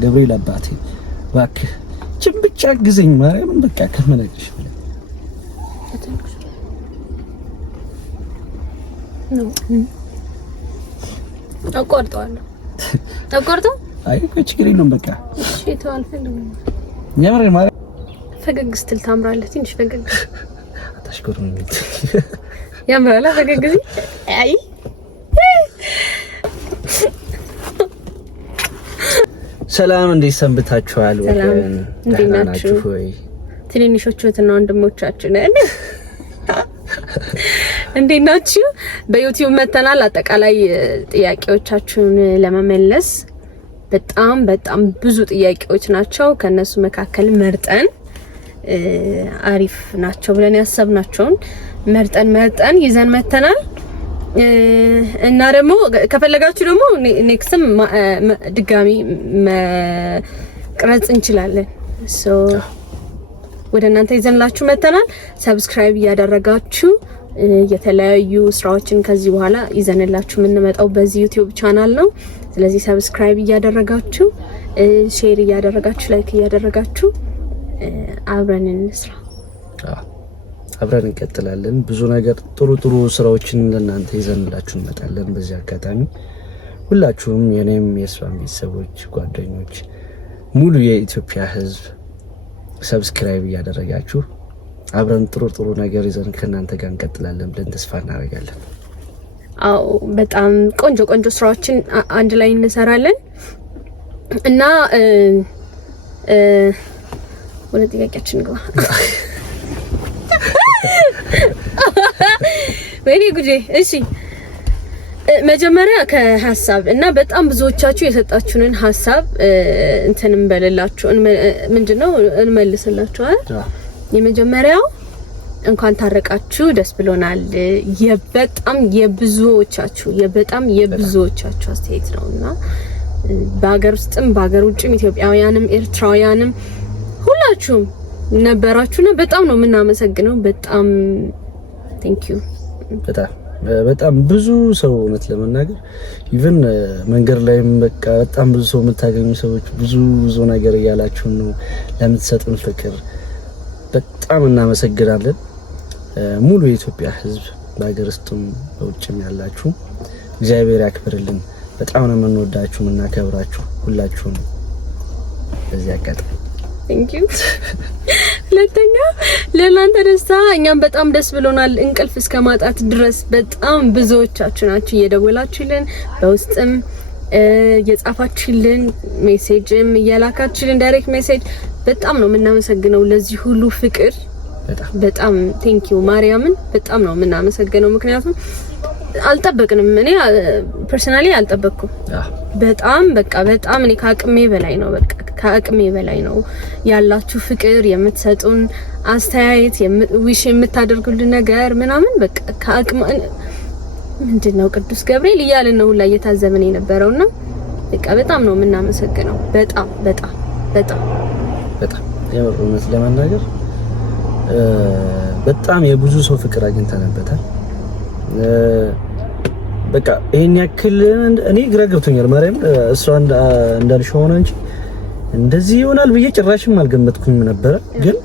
ገብርኤል አባቴ እባክህ ችን ብቻ ግዘኝ ማርያምን በቃ ከመነግርሽ በላይ አቆርጠው አይ ችግር የለውም በቃ እሺ ተዋል ፈልግ የምር ማርያም ፈገግ ስትል ታምራለህ ትንሽ ፈገግ አታሽኮርም ያምራላ ፈገግ አይ ሰላም እንዴት ሰንብታችኋል? ደህና ናችሁ ወይ? ትንንሾቹትና ወንድሞቻችን እንዴት ናችሁ? በዩቲዩብ መተናል። አጠቃላይ ጥያቄዎቻችሁን ለመመለስ በጣም ብዙ ጥያቄዎች ናቸው። ከነሱ መካከል መርጠን አሪፍ ናቸው ብለን ያሰብናቸውን መርጠን ይዘን መተናል። እና ደግሞ ከፈለጋችሁ ደግሞ ኔክስትም ድጋሚ መቅረጽ እንችላለን። ሶ ወደ እናንተ ይዘንላችሁ መተናል። ሰብስክራይብ እያደረጋችሁ የተለያዩ ስራዎችን ከዚህ በኋላ ይዘንላችሁ የምንመጣው በዚህ ዩቲዩብ ቻናል ነው። ስለዚህ ሰብስክራይብ እያደረጋችሁ ሼር እያደረጋችሁ ላይክ እያደረጋችሁ አብረን እንስራ። አብረን እንቀጥላለን። ብዙ ነገር ጥሩ ስራዎችን ለእናንተ ይዘንላችሁ እንመጣለን። በዚህ አጋጣሚ ሁላችሁም የኔም የሷም ቤተሰቦች ጓደኞች ሙሉ የኢትዮጵያ ሕዝብ ሰብስክራይብ እያደረጋችሁ አብረን ጥሩ ነገር ይዘን ከእናንተ ጋር እንቀጥላለን ብለን ተስፋ እናደርጋለን። አዎ በጣም ቆንጆ ስራዎችን አንድ ላይ እንሰራለን እና ወደ ጥያቄያችን ግባ። ወይኔ ጉዴ! እሺ መጀመሪያ ከሐሳብ እና በጣም ብዙዎቻችሁ የሰጣችሁንን ሐሳብ እንትንም በለላችሁ ምንድነው እንመልስላችሁ አይደል? የመጀመሪያው እንኳን ታረቃችሁ ደስ ብሎናል። የበጣም የብዙዎቻችሁ አስተያየት ነውና በአገር ውስጥም በአገር ውጭም ኢትዮጵያውያንም ኤርትራውያንም ሁላችሁም ነበራችሁና በጣም ነው የምናመሰግነው። በጣም ቴንክ ዩ። በጣም ብዙ ሰው እውነት ለመናገር ኢቭን መንገድ ላይም በቃ በጣም ብዙ ሰው የምታገኙ ሰዎች ብዙ ነገር እያላችሁ ነው ለምትሰጡን ፍቅር በጣም እናመሰግናለን። ሙሉ የኢትዮጵያ ሕዝብ በአገር ውስጥም በውጭም ያላችሁ እግዚአብሔር ያክብርልን። በጣም ነው የምንወዳችሁ እና ከብራችሁ ሁላችሁም በዚህ አጋጣሚ ቴንክ ዩ። ሁለተኛ ለእናንተ ደስታ እኛም በጣም ደስ ብሎናል። እንቅልፍ እስከ ማጣት ድረስ በጣም ብዙዎቻችሁ ናችሁ እየደወላችሁልን በውስጥም እየጻፋችሁልን ሜሴጅም እየላካችሁልን ዳይሬክት ሜሴጅ በጣም ነው የምናመሰግነው ለዚህ ሁሉ ፍቅር። በጣም ቴንክ ዩ ማርያምን በጣም ነው የምናመሰግነው። ምክንያቱም አልጠበቅንም። እኔ ፐርሰናሊ አልጠበቅኩም። በጣም እኔ ከአቅሜ በላይ ነው ያላችሁ ፍቅር፣ የምትሰጡን አስተያየት፣ ዊሽ የምታደርጉልን ነገር ምናምን በቃ ከአቅም ምንድነው ቅዱስ ገብርኤል እያልን ነው ሁላ እየታዘብን የነበረውና በቃ በጣም ነው የምናመሰግነው። በጣም የምሩነት ለማናገር በጣም የብዙ ሰው ፍቅር አግኝተንበታል። በቃ ይሄን ያክል እኔ ግራ ገብቶኛል። ማርያም እሷ እንዳልሽ ሆነ እንጂ እንደዚህ ይሆናል ብዬ ጭራሽም አልገመትኩም ነበረ። ግን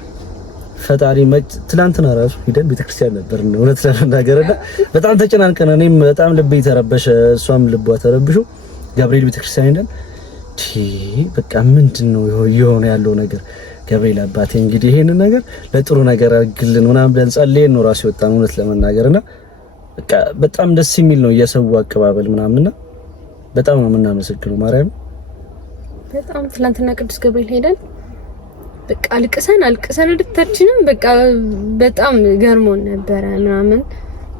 ፈጣሪ ትላንትና ራሱ ሄደን ቤተክርስቲያን ነበር ነው እውነት ለመናገርና በጣም ተጨናንቀን እኔም በጣም ልቤ ተረበሸ፣ እሷም ልቧ ተረብሾ ገብርኤል ቤተክርስቲያን ሄደን በቃ ምንድነው የሆነ ያለው ነገር ገብርኤል አባቴ እንግዲህ ይሄንን ነገር ለጥሩ ነገር አግልን ምናምን ብለን ጸልየን ነው ራሱ ወጣን እውነት ለመናገርና በቃ በጣም ደስ የሚል ነው የሰው አቀባበል ምናምንና በጣም ነው የምናመሰግነው ማርያም። በጣም ትላንትና ቅዱስ ገብርኤል ሄደን በቃ አልቅሰን ወደታችንም በቃ በጣም ገርሞን ነበረ ምናምን።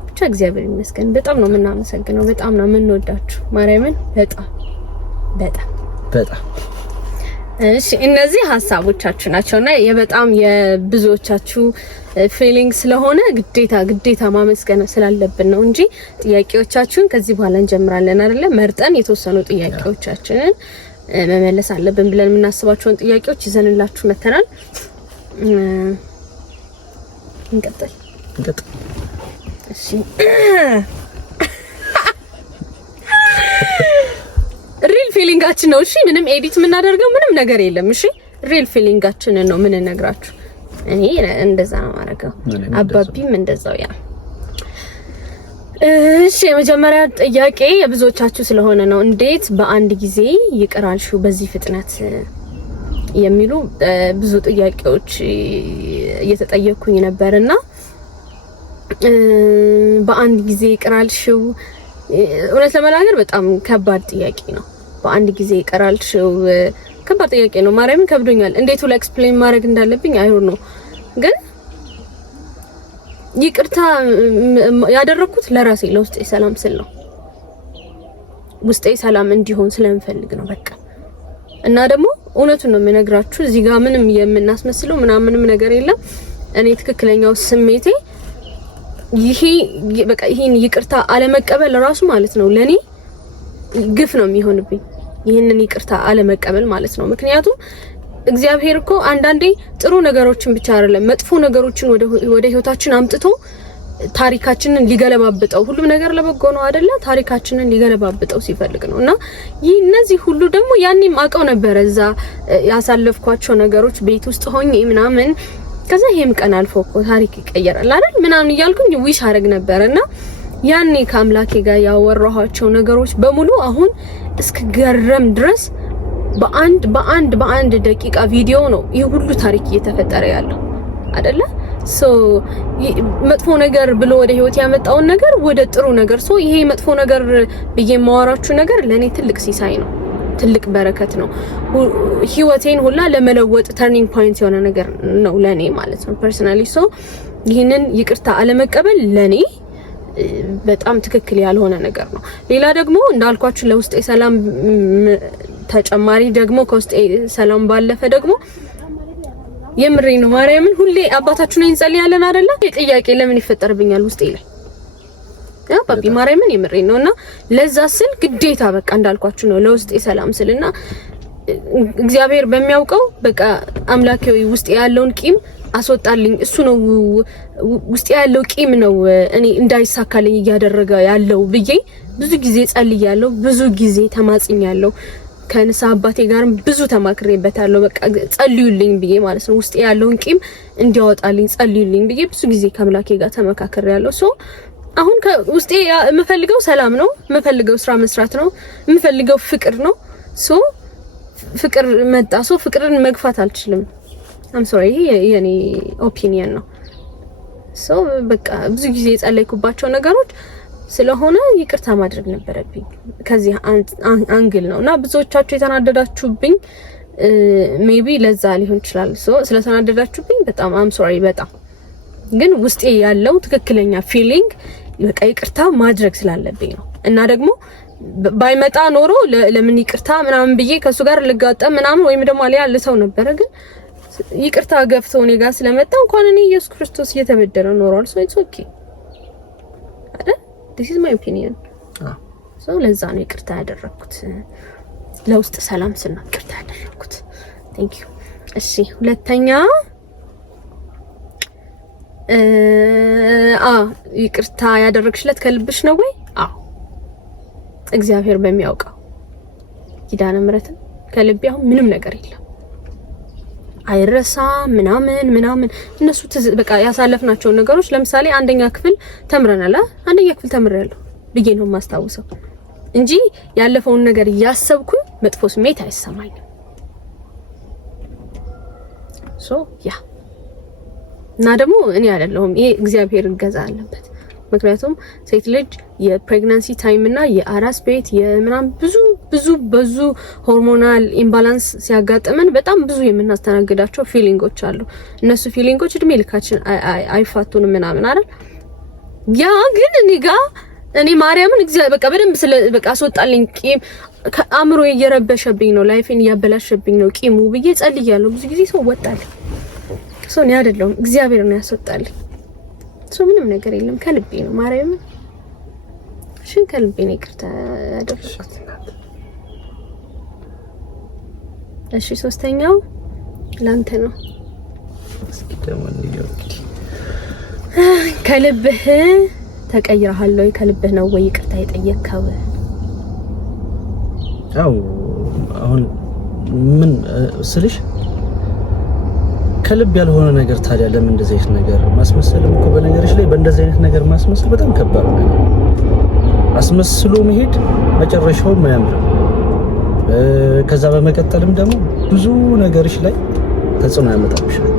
ብቻ እግዚአብሔር ይመስገን በጣም ነው የምናመሰግነው። በጣም ነው የምንወዳችሁ ማርያምን በጣም እሺ እነዚህ ሐሳቦቻችሁ ናቸውና የበጣም የብዙዎቻችሁ ፊሊንግ ስለሆነ ግዴታ ማመስገን ስላለብን ነው እንጂ ጥያቄዎቻችሁን ከዚህ በኋላ እንጀምራለን አይደለ? መርጠን የተወሰኑ ጥያቄዎቻችንን መመለስ አለብን ብለን የምናስባቸውን ጥያቄዎች ይዘንላችሁ መተናል። እንቀጥል። እሺ ፊሊንጋችን ነው። እሺ ምንም ኤዲት የምናደርገው ምንም ነገር የለም። እሺ ሪል ፊሊንጋችንን ነው ምን ነግራችሁ። እኔ እንደዛ ነው ማረገው፣ አባቢም እንደዛው ያ። እሺ የመጀመሪያ ጥያቄ የብዙዎቻችሁ ስለሆነ ነው እንዴት በአንድ ጊዜ ይቅር አልሽው በዚህ ፍጥነት የሚሉ ብዙ ጥያቄዎች እየተጠየቁኝ ነበርና በአንድ ጊዜ ይቅር አልሽው እውነት ለመናገር በጣም ከባድ ጥያቄ ነው። በአንድ ጊዜ ይቅር አልሽው ከባድ ጥያቄ ነው። ማርያምን ከብዶኛል። እንዴት ሁላ ኤክስፕሌን ማድረግ እንዳለብኝ አይሆን ነው። ግን ይቅርታ ያደረኩት ለራሴ ለውስጤ ሰላም ስል ነው። ውስጤ ሰላም እንዲሆን ስለምፈልግ ነው በቃ። እና ደግሞ እውነቱን ነው የምነግራችሁ። እዚህ ጋር ምንም የምናስመስለው ምንም ነገር የለም። እኔ ትክክለኛው ስሜቴ ይሄ በቃ ይሄን ይቅርታ አለመቀበል ራሱ ማለት ነው ለኔ ግፍ ነው የሚሆንብኝ። ይሄንን ይቅርታ አለመቀበል ማለት ነው። ምክንያቱም እግዚአብሔር እኮ አንዳንዴ ጥሩ ነገሮችን ብቻ አይደለም መጥፎ ነገሮችን ወደ ህይወታችን አምጥቶ ታሪካችንን ሊገለባብጠው ሁሉም ነገር ለበጎ ነው አይደለ? ታሪካችንን ሊገለባብጠው ሲፈልግ ነውና እነዚህ ሁሉ ደግሞ ያኔም አውቀው ነበር እዛ ያሳለፍኳቸው ነገሮች ቤት ውስጥ ሆኜ ምናምን ከዛ ይሄም ቀን አልፎ እኮ ታሪክ ይቀየራል አይደል ምናምን እያልኩኝ ዊሽ አረግ ነበርና ያኔ ከአምላኬ ጋር ያወራኋቸው ነገሮች በሙሉ አሁን እስከገረም ድረስ በአንድ ደቂቃ ቪዲዮ ነው ይሄ ሁሉ ታሪክ እየተፈጠረ ያለው አይደለ? ሶ መጥፎ ነገር ብሎ ወደ ህይወት ያመጣውን ነገር ወደ ጥሩ ነገር ይሄ መጥፎ ነገር በየማወራችሁ ነገር ለኔ ትልቅ ሲሳይ ነው፣ ትልቅ በረከት ነው። ህይወቴን ሁላ ለመለወጥ ተርኒንግ ፖይንት የሆነ ነገር ነው ለኔ ማለት ነው ፐርሰናሊ። ሶ ይሄንን ይቅርታ አለመቀበል ለኔ በጣም ትክክል ያልሆነ ነገር ነው። ሌላ ደግሞ እንዳልኳችሁ ለውስጤ ሰላም ተጨማሪ ደግሞ ከውስጤ ሰላም ባለፈ ደግሞ የምሬ ነው ማርያምን ሁሌ አባታችሁ ነኝ እንጸልያለን አይደለ? የጥያቄ ለምን ይፈጠርብኛል ውስጤ ላይ አባቢ ማርያምን የምሬ ነውና ለዛ ስል ግዴታ በቃ እንዳልኳችሁ ነው ለውስጤ ሰላም ስልና እግዚአብሔር በሚያውቀው በቃ አምላኬው ውስጤ ያለውን ቂም አስወጣልኝ። እሱ ነው ውስጤ ያለው ቂም ነው እኔ እንዳይሳካልኝ እያደረገ ያለው ብዬ ብዙ ጊዜ ጸልያለሁ፣ ብዙ ጊዜ ተማጽኛለሁ። ከንሳ አባቴ ጋርም ብዙ ተማክሬበታለሁ። በቃ ጸልዩልኝ ብዬ ማለት ነው ውስጤ ያለውን ቂም እንዲያወጣልኝ ጸልዩልኝ ብዬ ብዙ ጊዜ ከአምላኬ ጋር ተመካክሬያለሁ። ሶ አሁን ውስጤ የምፈልገው ሰላም ነው፣ የምፈልገው ስራ መስራት ነው፣ የምፈልገው ፍቅር ነው። ሶ ፍቅር መጣ። ሶ ፍቅርን መግፋት አልችልም። አም ሶሪ የኔ ኦፒኒየን ነው። ሶ በቃ ብዙ ጊዜ የጸለይኩባቸው ነገሮች ስለሆነ ይቅርታ ማድረግ ነበረብኝ ከዚህ አንግል ነውና ብዙዎቻችሁ የተናደዳችሁብኝ ሜቢ ለዛ ሊሆን ይችላል። ሶ ስለተናደዳችሁብኝ በጣም አም ሶሪ በጣም ግን ውስጤ ያለው ትክክለኛ ፊሊንግ በቃ ይቅርታ ማድረግ ስላለብኝ ነው። እና ደግሞ ባይመጣ ኖሮ ለምን ይቅርታ ምናምን ብዬ ከሱ ጋር ልጋጠም ምናምን ወይም ደግሞ አሊያ ልሰው ነበር። ግን ይቅርታ ገፍተው እኔ ጋር ስለመጣ እንኳን እኔ ኢየሱስ ክርስቶስ እየተበደለ ኖሯል። ሶ ኢትስ ኦኬ አይደል? this is my opinion so ለዛ ነው ይቅርታ ያደረኩት ለውስጥ ሰላም ስና ይቅርታ ያደረኩት። thank you። እሺ ሁለተኛ ይቅርታ ያደረግሽለት ከልብሽ ነው ወይ? አዎ እግዚአብሔር በሚያውቀው ኪዳነ ምሕረትን ከልቤ አሁን ምንም ነገር የለም አይረሳ ምናምን እነሱ በቃ ያሳለፍናቸው ነገሮች ለምሳሌ አንደኛ ክፍል ተምረናል። አንደኛ ክፍል ተምሬያለሁ ብዬ ነው የማስታውሰው እንጂ ያለፈውን ነገር ያሰብኩኝ መጥፎ ስሜት አይሰማኝም። ሶ ያ እና ደግሞ እኔ አይደለሁም ይሄ እግዚአብሔር እገዛ አለበት። ምክንያቱም ሴት ልጅ የፕሬግናንሲ ታይም እና የአራስ ቤት የምናም ብዙ ሆርሞናል ኢምባላንስ ሲያጋጥመን በጣም ብዙ የምናስተናግዳቸው ፊሊንጎች አሉ። እነሱ ፊሊንጎች እድሜ ልካችን አይፋቱንም ምናምን አይደል? ያ ግን እኔ ማርያምን እግዚአብሔር በቃ በደንብ በቃ አስወጣልኝ ቂም ከአእምሮ እየረበሸብኝ ነው፣ ላይፌን እያበላሸብኝ ነው ቂሙ ብዬ ጸልያለሁ። ብዙ ጊዜ ሰው ወጣልኝ ሰው ነው አይደለም እግዚአብሔር ነው ያስወጣልኝ። ሰው ምንም ነገር የለም ከልቤ ነው ማርያምን ከልቤ ነው ይቅርታ ያደረኩት። እሺ ሶስተኛው ላንተ ነው። እስኪ ደግሞ ከልብህ ተቀይረሃል ወይ? ከልብህ ነው ወይ ይቅርታ የጠየቅከው? አው አሁን ምን ስልሽ ከልብ ያልሆነ ነገር ታዲያ ለምን እንደዚህ አይነት ነገር ማስመሰልም እኮ በነገርሽ ላይ በእንደዚህ አይነት ነገር ማስመሰል በጣም ከባድ ነው። አስመስሎ መሄድ መጨረሻው ማያምር። ከዛ በመቀጠልም ደግሞ ብዙ ነገርሽ ላይ ተጽዕኖ ያመጣብሻል።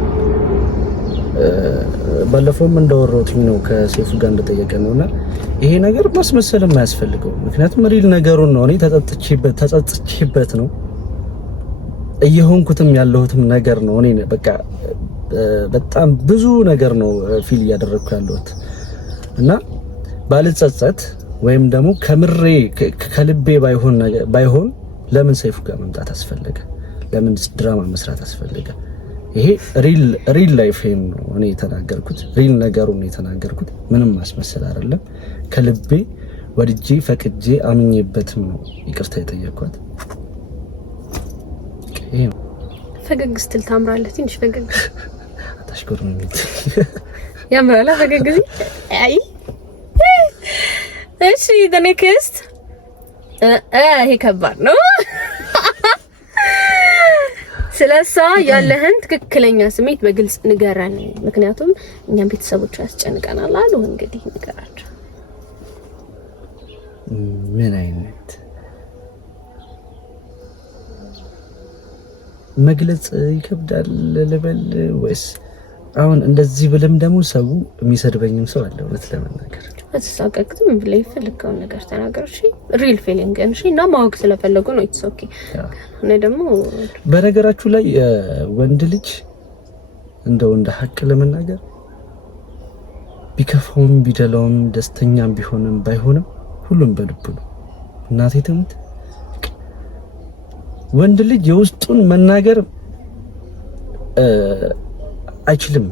ባለፈውም እንዳወራሁትኝ ነው ከሴፉ ጋር እንደጠየቀ ነውና ይሄ ነገር ማስመሰልም አያስፈልገው። ምክንያቱም ሪል ነገሩን ነው እኔ ተጸጽቼበት ነው እየሆንኩትም ያለሁትም ነገር ነው። እኔ በቃ በጣም ብዙ ነገር ነው ፊል እያደረኩ ያለሁት እና ባልጸጸት ወይም ደግሞ ከምሬ ከልቤ ባይሆን ለምን ሰይፉ ጋር መምጣት አስፈለገ? ለምን ድራማ መስራት አስፈለገ? ይሄ ሪል ላይፍ ነው እኔ የተናገርኩት፣ ሪል ነገሩን ነው የተናገርኩት። ምንም ማስመሰል አይደለም። ከልቤ ወድጄ ፈቅጄ አምኜበትም ነው ይቅርታ የጠየኳት። ይሄ ፈገግ ስትል ታምራለህ። ትንሽ ፈገግ አታሽኮር ነው የሚል ያምራላ ፈገግ አይ እሺ ደኔክስት ይሄ ከባድ ነው። ስለሷ ያለህን ትክክለኛ ስሜት በግልጽ ንገረን፣ ምክንያቱም እኛም ቤተሰቦቿ ያስጨንቀናል አሉ። እንግዲህ ንገራቸው። ምን አይነት መግለጽ ይከብዳል ልበል ወይስ አሁን እንደዚህ ብለም ደግሞ ሰው የሚሰድበኝም ሰው አለ። እውነት ለመናገር አትሳቀቅም ብለህ የፈለከውን ነገር ተናገር። እሺ ሪል ፊሊንግ እሺ። እና ማወቅ ስለፈለጉ ነው። ኢትስ ኦኬ። እኔ ደግሞ በነገራችሁ ላይ ወንድ ልጅ እንደው እንደ ሀቅ ለመናገር ቢከፋውም ቢደላውም ደስተኛም ቢሆንም ባይሆንም ሁሉም በልቡ ነው። እናቴ ትሙት ወንድ ልጅ የውስጡን መናገር አይችልም።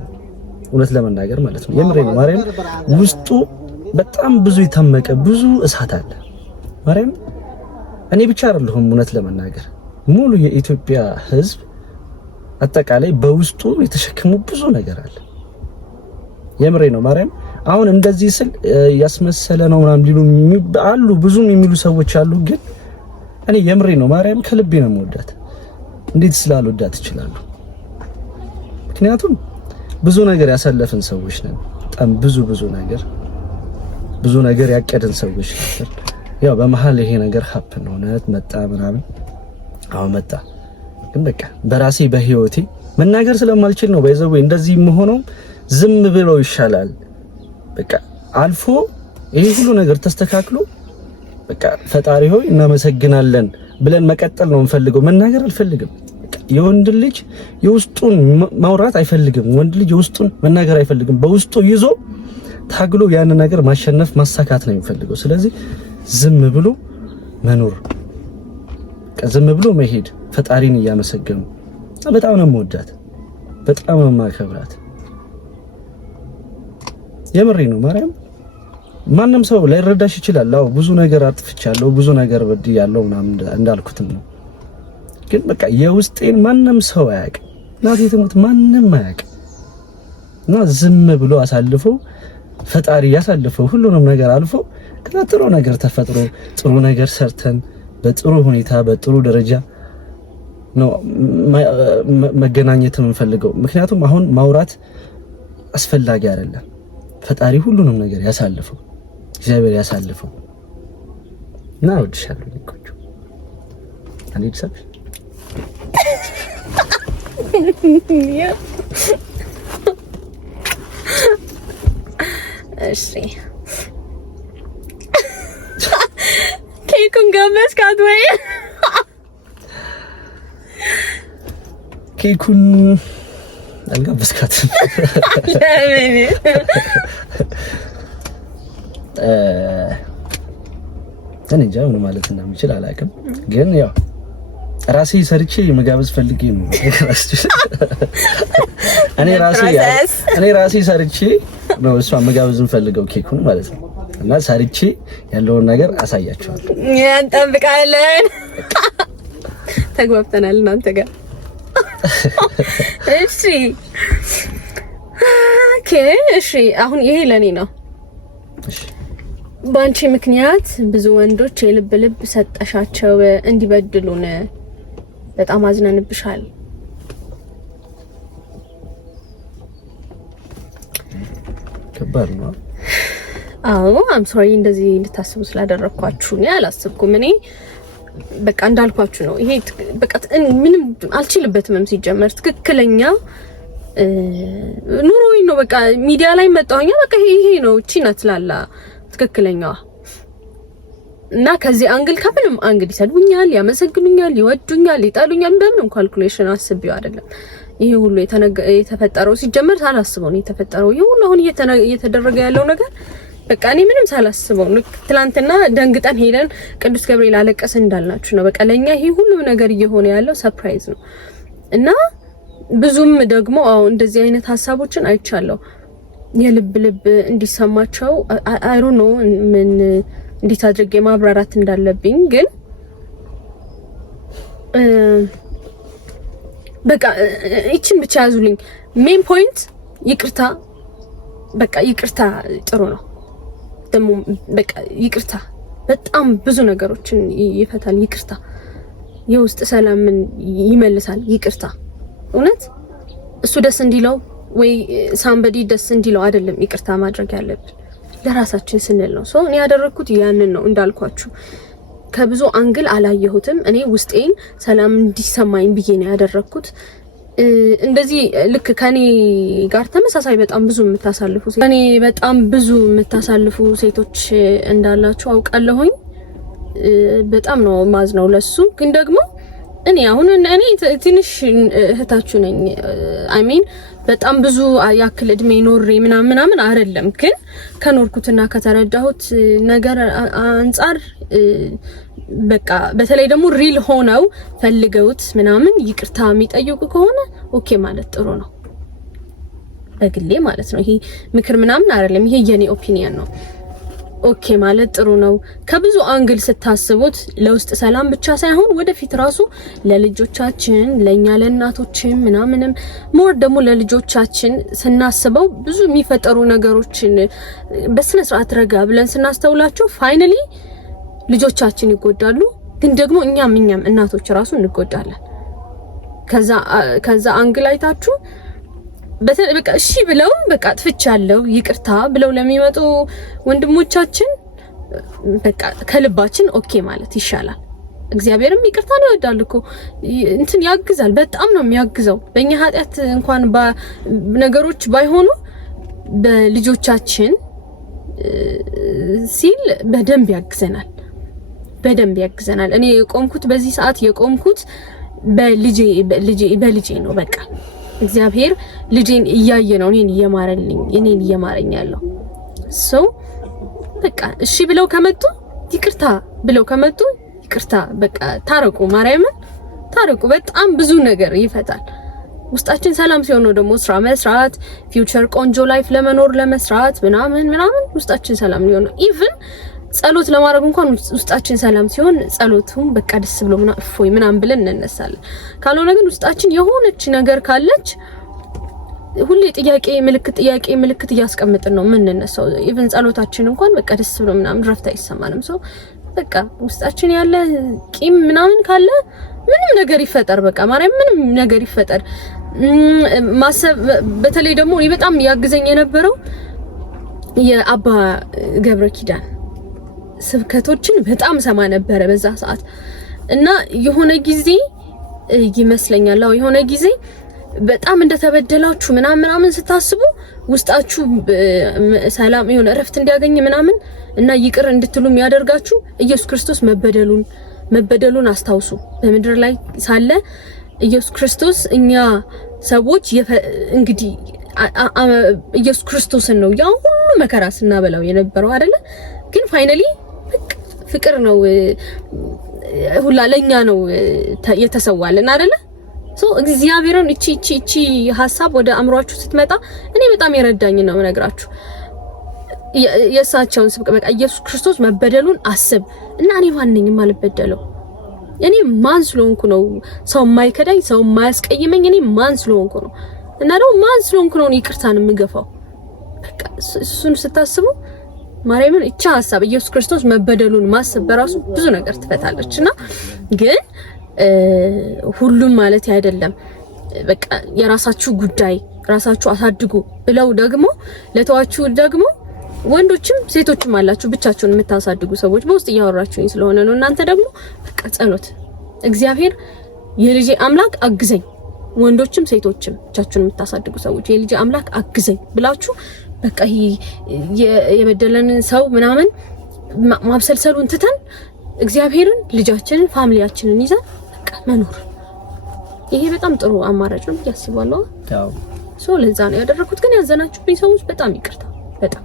እውነት ለመናገር ማለት ነው። የምሬ ነው። ማርያም ውስጡ በጣም ብዙ የታመቀ ብዙ እሳት አለ። ማርያም እኔ ብቻ አይደለሁም። እውነት ለመናገር ሙሉ የኢትዮጵያ ሕዝብ አጠቃላይ በውስጡ የተሸከሙ ብዙ ነገር አለ። የምሬ ነው። ማርያም አሁን እንደዚህ ስል ያስመሰለ ነው ምናምን ሊሉ አሉ፣ ብዙም የሚሉ ሰዎች አሉ። ግን እኔ የምሬ ነው። ማርያም ከልቤ ነው የምወዳት። እንዴት ስላልወዳት እችላለሁ? ምክንያቱም ብዙ ነገር ያሳለፍን ሰዎች ነን። በጣም ብዙ ነገር ያቀድን ሰዎች ነን። ያው በመሃል ይሄ ነገር ሀፕን ሆነት መጣ ምናምን አዎ መጣ። ግን በቃ በራሴ በህይወቴ መናገር ስለማልችል ነው ባይዘው እንደዚህ መሆነው። ዝም ብለው ይሻላል። በቃ አልፎ ይሄ ሁሉ ነገር ተስተካክሎ በቃ ፈጣሪ ሆይ እናመሰግናለን ብለን መቀጠል ነው የምፈልገው። መናገር አልፈልግም። የወንድ ልጅ የውስጡን ማውራት አይፈልግም። ወንድ ልጅ የውስጡን መናገር አይፈልግም። በውስጡ ይዞ ታግሎ ያን ነገር ማሸነፍ ማሳካት ነው የሚፈልገው። ስለዚህ ዝም ብሎ መኖር፣ ዝም ብሎ መሄድ፣ ፈጣሪን እያመሰገኑ። በጣም ነው የምወዳት፣ በጣም ነው የማከብራት። የምሬ ነው። ማርያም ማንም ሰው ላይረዳሽ ይችላል። አዎ ብዙ ነገር አጥፍቻለሁ፣ ብዙ ነገር በድያለሁ ምናምን እንዳልኩትም ነው። ግን በቃ የውስጤን ማንም ሰው አያውቅም። እናቴ ትሙት ማንም አያውቅም። እና ዝም ብሎ አሳልፎ ፈጣሪ ያሳልፈው ሁሉንም ነገር አልፎ ከዛ ጥሩ ነገር ተፈጥሮ ጥሩ ነገር ሰርተን በጥሩ ሁኔታ በጥሩ ደረጃ ነው መገናኘት የምንፈልገው። ምክንያቱም አሁን ማውራት አስፈላጊ አይደለም። ፈጣሪ ሁሉንም ነገር ያሳልፈው፣ እግዚአብሔር ያሳልፈው። እና እወድሻለሁ ልቆቹ አንዴ ድሳብሽ እሺ ኬኩን ገመስካት ወይ? ኬኩን አልጋበዝካትም። እኔ እንጃ ምን ማለት እንደምችል አላውቅም። ግን ያው ራሴ ሰርቼ መጋበዝ ፈልጌ ነው። እኔ ራሴ ሰርቼ ነው እሷ መጋበዝን ፈልገው ኬኩን ማለት ነው። እና ሰርቼ ያለውን ነገር አሳያቸዋለሁ። እንጠብቃለን። ተግባብተናል እናንተ ጋር። እሺ ኦኬ። እሺ አሁን ይሄ ለኔ ነው። እሺ ባንቺ ምክንያት ብዙ ወንዶች የልብ ልብ ሰጠሻቸው እንዲበድሉን በጣም አዝነንብሻል። ከባድ ነው። አዎ አም ሶሪ እንደዚህ እንድታስቡ ስላደረኳችሁ ነው። አላስብኩም። እኔ በቃ እንዳልኳችሁ ነው። ይሄ በቃ ምንም አልችልበትም። ሲጀመር ትክክለኛ ኑሮዬ ነው። በቃ ሚዲያ ላይ መጣሁኛ። በቃ ይሄ ነው እቺ ናት ላላ ትክክለኛዋ እና ከዚህ አንግል ከምንም አንግል ይሰድቡኛል፣ ያመሰግኑኛል፣ ይወዱኛል፣ ይጣሉኛል። በምንም ካልኩሌሽን አስቤው አይደለም ይሄ ሁሉ የተፈጠረው። ሲጀመር ሳላስበው ነው የተፈጠረው። ይሄ ሁሉ አሁን እየተደረገ ያለው ነገር በቃ እኔ ምንም ሳላስበው ነው። ትላንትና ደንግጠን ሄደን ቅዱስ ገብርኤል አለቀሰ እንዳልናችሁ ነው። በቃ ለኛ ይሄ ሁሉ ነገር እየሆነ ያለው ሰርፕራይዝ ነው እና ብዙም ደግሞ እንደዚህ አይነት ሀሳቦችን አይቻለሁ። የልብ ልብ እንዲሰማቸው አይ ዶንት ኖ ምን እንዴት አድርጌ ማብራራት እንዳለብኝ ግን በቃ እቺን ብቻ ያዙልኝ። ሜን ፖይንት ይቅርታ። በቃ ይቅርታ ጥሩ ነው። ደሞ በቃ ይቅርታ በጣም ብዙ ነገሮችን ይፈታል። ይቅርታ የውስጥ ሰላምን ይመልሳል። ይቅርታ እውነት እሱ ደስ እንዲለው ወይ ሳምበዲ ደስ እንዲለው አይደለም ይቅርታ ማድረግ ያለብን ለራሳችን ስንል ነው። ሶ እኔ ያደረኩት ያንን ነው እንዳልኳችሁ። ከብዙ አንግል አላየሁትም። እኔ ውስጤን ሰላም እንዲሰማኝ ብዬ ነው ያደረኩት። እንደዚህ ልክ ከኔ ጋር ተመሳሳይ በጣም ብዙ የምታሳልፉ ሴቶች እንዳላችሁ አውቃለሁኝ። በጣም ነው ማዝነው ለሱ። ግን ደግሞ እኔ ትንሽ እህታችሁ ነኝ። አይ ሚን በጣም ብዙ ያክል እድሜ ኖሬ ምናምን አይደለም። ግን ከኖርኩትና ከተረዳሁት ነገር አንፃር በቃ በተለይ ደግሞ ሪል ሆነው ፈልገውት ምናምን ይቅርታ የሚጠይቁ ከሆነ ኦኬ ማለት ጥሩ ነው። በግሌ ማለት ነው። ይሄ ምክር ምናምን አይደለም። ይሄ የኔ ኦፒኒየን ነው። ኦኬ ማለት ጥሩ ነው። ከብዙ አንግል ስታስቡት ለውስጥ ሰላም ብቻ ሳይሆን ወደፊት ራሱ ለልጆቻችን ለኛ ለእናቶችን ምናምንም ሞር ደግሞ ለልጆቻችን ስናስበው ብዙ የሚፈጠሩ ነገሮችን በስነ ስርዓት ረጋ ብለን ስናስተውላቸው ፋይናሊ ልጆቻችን ይጎዳሉ። ግን ደግሞ እኛም እናቶች ራሱ እንጎዳለን። ከዛ አንግል አይታችሁ በቃ እሺ ብለው በቃ አጥፍቻለሁ ይቅርታ ብለው ለሚመጡ ወንድሞቻችን በቃ ከልባችን ኦኬ ማለት ይሻላል። እግዚአብሔርም ይቅርታን ይወዳል እኮ እንትን ያግዛል። በጣም ነው የሚያግዘው። በእኛ ኃጢአት እንኳን ነገሮች ባይሆኑ በልጆቻችን ሲል በደንብ ያግዘናል። እኔ የቆምኩት በዚህ ሰዓት የቆምኩት በልጄ ነው። በቃ እግዚአብሔር ልጄን እያየ ነው እኔን እየማረኝ ያለው። ሶ በቃ እሺ ብለው ከመጡ ይቅርታ በቃ ታረቁ። ማርያምን ታረቁ። በጣም ብዙ ነገር ይፈታል። ውስጣችን ሰላም ሲሆን ነው ደግሞ ስራ መስራት፣ ፊውቸር ቆንጆ ላይፍ ለመስራት ምናምን ውስጣችን ሰላም ሊሆን ነው። ኢቭን ጸሎት ለማድረግ እንኳን ውስጣችን ሰላም ሲሆን ጸሎቱም በቃ ደስ ብሎ እፎይ ምናምን ብለን እንነሳለን። ካልሆነ ግን ውስጣችን የሆነች ነገር ካለች ሁሌ ጥያቄ ምልክት እያስቀመጥን ነው የምንነሳው። ኢቭን ጸሎታችን እንኳን በቃ ደስ ብሎ ምናምን ረፍት አይሰማንም። ሰው በቃ ውስጣችን ያለ ቂም ምናምን ካለ ምንም ነገር ይፈጠር በቃ ማርያም ምንም ነገር ይፈጠር ማሰብ። በተለይ ደግሞ እኔ በጣም ያግዘኝ የነበረው የአባ ገብረ ኪዳን ስብከቶችን በጣም ሰማ ነበረ በዛ ሰዓት እና የሆነ ጊዜ ይመስለኛል የሆነ ጊዜ በጣም እንደተበደላችሁ ምናምን ስታስቡ ውስጣችሁ ሰላም የሆነ እረፍት እንዲያገኝ ምናምን እና ይቅር እንድትሉ የሚያደርጋችሁ ኢየሱስ ክርስቶስ መበደሉን አስታውሱ። በምድር ላይ ሳለ ኢየሱስ ክርስቶስ እኛ ሰዎች እንግዲህ ኢየሱስ ክርስቶስን ነው ያ ሁሉ መከራ ስናበላው የነበረው አይደለ? ግን ፋይናሊ ፍቅር ነው ሁላ ለኛ ነው የተሰዋልን አይደለ? ሶ እግዚአብሔርን እቺ ሐሳብ ወደ አእምሯችሁ ስትመጣ እኔ በጣም የረዳኝ ነው ነግራችሁ። የእሳቸውን ስብከት በቃ ኢየሱስ ክርስቶስ መበደሉን አስብ እና እኔ ማንነኝ የማልበደለው? እኔ ማን ስለሆንኩ ነው ሰው የማይከዳኝ ሰው የማያስቀይመኝ? እኔ ማን ስለሆንኩ ነው? እና ደግሞ ማን ስለሆንኩ ነው ይቅርታን የምገፋው? በቃ እሱን ስታስቡ ማርያምን እቻ ሐሳብ ኢየሱስ ክርስቶስ መበደሉን ማሰብ በራሱ ብዙ ነገር ትፈታለችና ግን ሁሉም ማለት አይደለም። በቃ የራሳችሁ ጉዳይ ራሳችሁ አሳድጉ ብለው ደግሞ ለተዋችሁ ደግሞ ወንዶችም ሴቶችም አላችሁ ብቻችሁን የምታሳድጉ ሰዎች በውስጥ እያወራችሁኝ ስለሆነ ነው። እናንተ ደግሞ በቃ ጸሎት እግዚአብሔር የልጄ አምላክ አግዘኝ፣ ወንዶችም ሴቶችም ብቻችሁን የምታሳድጉ ሰዎች የልጄ አምላክ አግዘኝ ብላችሁ በቃ የበደለንን ሰው ምናምን ማብሰልሰሉን ትተን እግዚአብሔርን ልጃችንን ፋሚሊያችንን ይዘን በቃ መኖር ይሄ በጣም ጥሩ አማራጭ ነው ያስባለሁ። አዎ ሶ ለዛ ነው ያደረኩት። ግን ያዘናችሁብኝ ሰዎች በጣም ይቅርታ። በጣም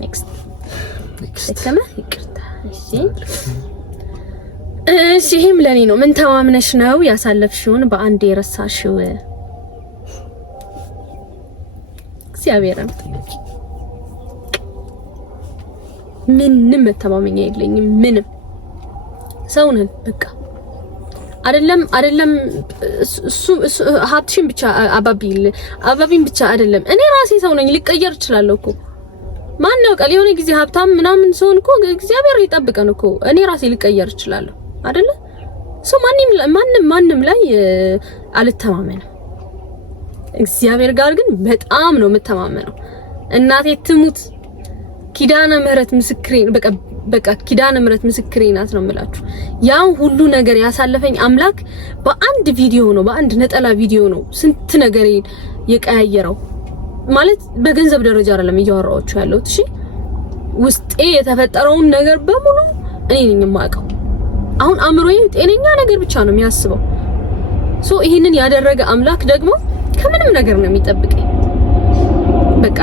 ኔክስት ከመ ይቅርታ። እሺ ይሄም ለኔ ነው። ምን ተማምነሽ ነው ያሳለፍሽውን በአንድ የረሳሽው? እግዚአብሔርን ምንም መተማመኛ የለኝም። ምንም ሰው ነን በቃ አይደለም እሱ ሀብትሽን ብቻ አባቢን ብቻ አይደለም እኔ ራሴ ሰው ነኝ። ሊቀየር እችላለሁ እኮ ማን ነው ቃል የሆነ ጊዜ ሀብታም ምናምን ሰውን እኮ እግዚአብሔር ይጠብቀን እኮ እኔ ራሴ ሊቀየር እችላለሁ አይደለ? ሰው ማንም ላይ አልተማመንም። እግዚአብሔር ጋር ግን በጣም ነው የምተማመነው። እናቴ ትሙት ኪዳነ ምህረት ምስክሬ በቃ ኪዳነ ምህረት ምስክሬ ናት ነው የምላችሁ። ያን ሁሉ ነገር ያሳለፈኝ አምላክ በአንድ ቪዲዮ ነው በአንድ ነጠላ ቪዲዮ ነው ስንት ነገር የቀያየረው። ማለት በገንዘብ ደረጃ አይደለም እያወራችሁ ያለሁት። እሺ ውስጤ የተፈጠረውን ነገር በሙሉ እኔ ነኝ የማውቀው። አሁን አእምሮዬ ጤነኛ ነገር ብቻ ነው የሚያስበው። ሶ ይሄንን ያደረገ አምላክ ደግሞ ከምንም ነገር ነው የሚጠብቀኝ። በቃ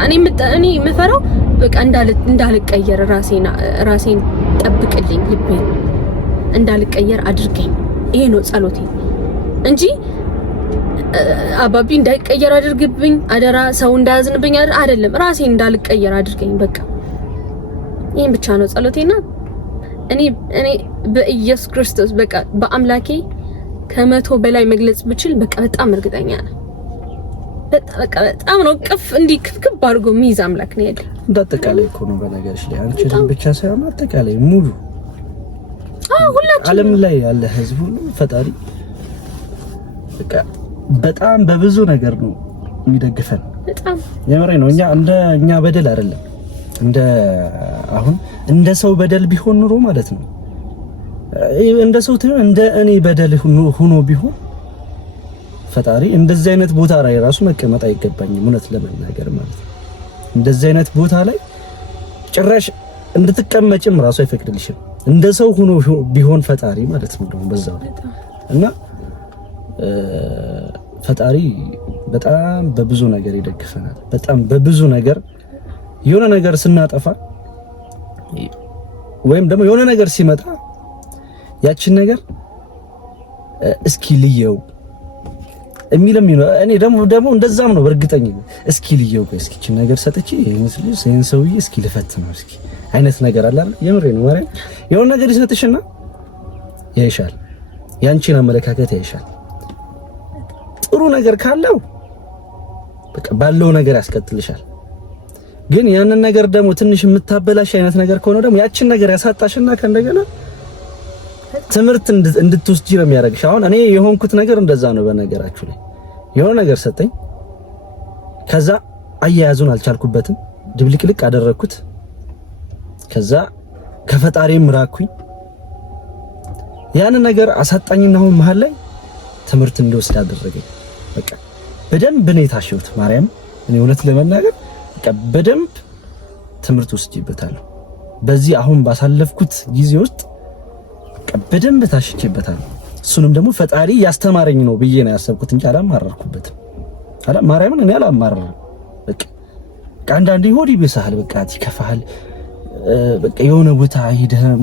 እኔ የምፈራው በቃ እንዳልቀየር ራሴን ጠብቅልኝ፣ ልቤን እንዳልቀየር አድርገኝ። ይሄ ነው ጸሎቴ እንጂ አባቢ እንዳይቀየር አድርግብኝ አደራ፣ ሰው እንዳያዝንብኝ አይደለም። ራሴን እንዳልቀየር አድርገኝ። በቃ ይሄን ብቻ ነው ጸሎቴና እኔ በኢየሱስ ክርስቶስ በቃ በአምላኬ ከመቶ በላይ መግለጽ ብችል በቃ በጣም እርግጠኛ ነኝ። በጣም ነው ቅፍ እንዲህ ክፍክፍ አድርጎ የሚይዝ አምላክ ነው ያለው። እንዳጠቃላይ እኮ ነው በነገርሽ ላይ አንቺን ብቻ ሳይሆን አጠቃላይ ሙሉ ሁላችን ዓለም ላይ ያለ ህዝብ ሁሉ ፈጣሪ በቃ በጣም በብዙ ነገር ነው የሚደግፈን። በጣም የምሬ ነው። እኛ በደል አይደለም እንደ ሰው በደል ቢሆን ኑሮ ማለት ነው እንደ ሰው እንደ እኔ በደል ሆኖ ቢሆን ፈጣሪ እንደዚህ አይነት ቦታ ላይ ራሱ መቀመጥ አይገባኝም። እውነት ለመናገር ማለት ነው እንደዚህ አይነት ቦታ ላይ ጭራሽ እንድትቀመጭም ራሱ አይፈቅድልሽም። እንደ ሰው ሆኖ ቢሆን ፈጣሪ ማለት ነው ደግሞ በዛው እና ፈጣሪ በጣም በብዙ ነገር ይደግፈናል። በጣም በብዙ ነገር የሆነ ነገር ስናጠፋ ወይም ደግሞ የሆነ ነገር ሲመጣ ያችን ነገር እስኪ ልየው የሚልም ነው። እኔ ደግሞ እንደዛም ነው በእርግጠኝ እስኪ ልየው እስኪ ነገር ሰጥቼ ይሄን ሰውዬ እስኪ ልፈትነው እስኪ አይነት ነገር አለ አይደል? የምሬ ነው ማለት የሆነ ነገር ይሰጥሽና ያይሻል፣ ያንቺን አመለካከት ያይሻል። ጥሩ ነገር ካለው በቃ ባለው ነገር ያስቀጥልሻል። ግን ያንን ነገር ደግሞ ትንሽ የምታበላሽ አይነት ነገር ከሆነ ደግሞ ያችን ነገር ያሳጣሽና ከእንደገና ትምህርት እንድትወስጂ ነው የሚያደርግሽ። አሁን እኔ የሆንኩት ነገር እንደዛ ነው። በነገራችሁ ላይ የሆነ ነገር ሰጠኝ፣ ከዛ አያያዙን አልቻልኩበትም፣ ድብልቅልቅ አደረኩት። ከዛ ከፈጣሪም ራኩኝ። ያንን ነገር አሳጣኝና አሁን መሀል ላይ ትምህርት እንድወስድ አደረገኝ። በቃ በደንብ ነው የታሸሁት። ማርያም እኔ እውነት ለመናገር በቃ በደንብ ትምህርት ወስጄበታለሁ። በዚህ አሁን ባሳለፍኩት ጊዜ ውስጥ በደንብ ታሽቼበታለሁ። እሱንም ደግሞ ፈጣሪ ያስተማረኝ ነው ብዬ ነው ያሰብኩት እንጂ አላማረርኩበትም። ማርያምን እኔ አላማረርም። በቃ አንዳንዴ ሆድ ይብሳል፣ በቃ ይከፋል። በቃ የሆነ ቦታ ሄደህም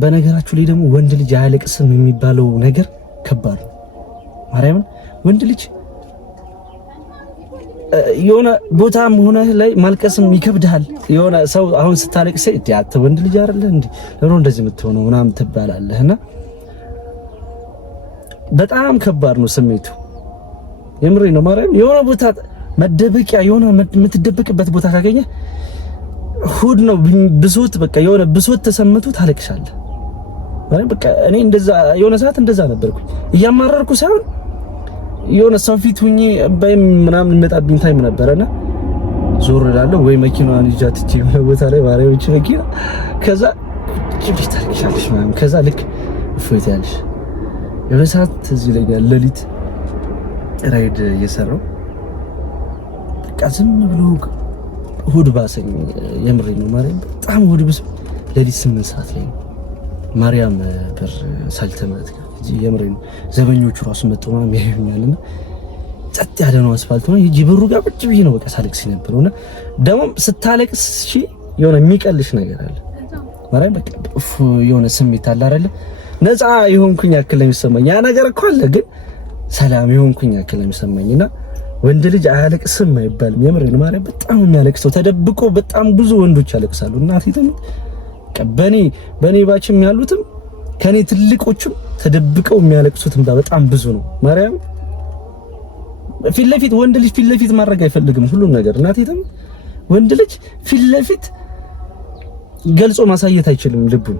በነገራችሁ ላይ ደግሞ ወንድ ልጅ አያለቅስም የሚባለው ነገር ከባድ ነው። ማርያምን ወንድ ልጅ የሆነ ቦታም ሆነ ላይ ማልቀስም ይከብዳል። የሆነ ሰው አሁን ስታለቅስ አተ ወንድ ልጅ አይደለ እንዴ ለሮ እንደዚህ የምትሆነው ምናምን ትባላለህና በጣም ከባድ ነው ስሜቱ። የምሬ ነው ማርያም። የሆነ ቦታ መደበቂያ የሆነ የምትደበቅበት ቦታ ካገኘ ሁድ ነው ብሶት በቃ የሆነ ብሶት ተሰምቶ ታለቅሻለህ ማለት በቃ እኔ እንደዛ የሆነ ሰዓት እንደዛ ነበርኩኝ እያማረርኩ ሳይሆን የሆነ ሰው ፊት ሁኚ ምናምን መጣብኝ ታይም ነበርና ዞር እላለሁ ወይ መኪናዋን ይዣት እቺ ቦታ ላይ ማሪያዎች መኪና ከዛ ጭብጭ ታለቅሻለሽ ማለት ከዛ ልክ እፎይታ ያለሽ የሆነ ሰዓት እዚህ ላይ ሌሊት ራይድ እየሰራው በቃ ዝም ብሎ ሆድ ባሰኝ የምሬ ነው ማርያም በጣም ሆድ ብስ ሌሊት 8 ሰዓት ላይ ማርያም በር ሳልተማት የምሬ ነው ዘበኞቹ ራሱ መጥተው ማም ያዩኛልና ጸጥ ያለ ነው አስፋልት ነው ይጂ በሩ ጋር ቁጭ ብዬ ነው በቃ ሳለቅስ ነበርና ደግሞ ስታለቅስ እሺ የሆነ የሚቀልሽ ነገር አለ ማርያም በቃ የሆነ ስሜት አለ አይደል ነፃ ይሆንኩኝ ያክል ለሚሰማኝ ያ ነገር እኮ አለ ግን ሰላም ይሆንኩኝ ያክል ለሚሰማኝና ወንድ ልጅ አያለቅስም አይባልም የምሬ ነው ማርያም በጣም የሚያለቅሰው ተደብቆ በጣም ብዙ ወንዶች ያለቅሳሉ እናቴም በኔ ባችም ያሉትም ከኔ ትልቆቹም ተደብቀው የሚያለቅሱትም በጣም ብዙ ነው ማርያም ፊት ለፊት ወንድ ልጅ ፊት ለፊት ማድረግ አይፈልግም ሁሉም ነገር እናቴም ወንድ ልጅ ፊት ለፊት ገልጾ ማሳየት አይችልም ልቡን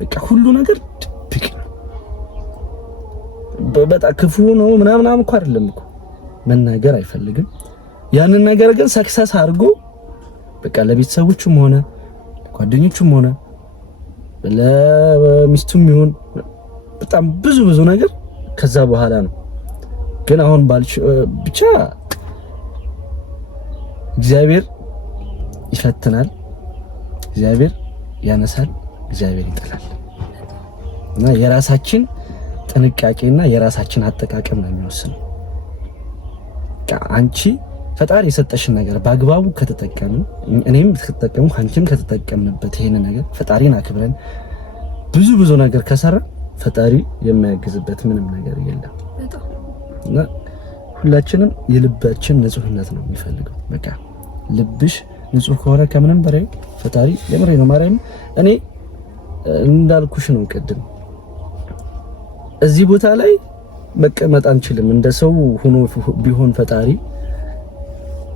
በቃ ሁሉ ነገር ድብቅ ነው በጣም ክፉ ነው ምናምን እኮ አይደለም እኮ መናገር አይፈልግም ያንን ነገር ግን ሰክሰስ አድርጎ በቃ ለቤተሰቦቹም ሆነ ጓደኞቹም ሆነ ለሚስቱም ይሁን በጣም ብዙ ነገር ከዛ በኋላ ነው ግን አሁን ባልሽ ብቻ እግዚአብሔር ይፈትናል እግዚአብሔር ያነሳል እግዚአብሔር ይጥላል እና የራሳችን ጥንቃቄና የራሳችን አጠቃቀም ነው የሚወስነው አንቺ ፈጣሪ የሰጠሽን ነገር በአግባቡ ከተጠቀምን እኔም ከተጠቀምኩ አንቺም ከተጠቀምንበት ይሄን ነገር ፈጣሪን አክብረን ብዙ ነገር ከሰራ ፈጣሪ የማያግዝበት ምንም ነገር የለም እና ሁላችንም የልባችን ንጹህነት ነው የሚፈልገው በቃ ልብሽ ንጹህ ከሆነ ከምንም በላይ ፈጣሪ የምሬ ነው ማርያም እኔ እንዳልኩሽ ነው ቅድም እዚህ ቦታ ላይ መቀመጥ አንችልም እንደ ሰው ሆኖ ቢሆን ፈጣሪ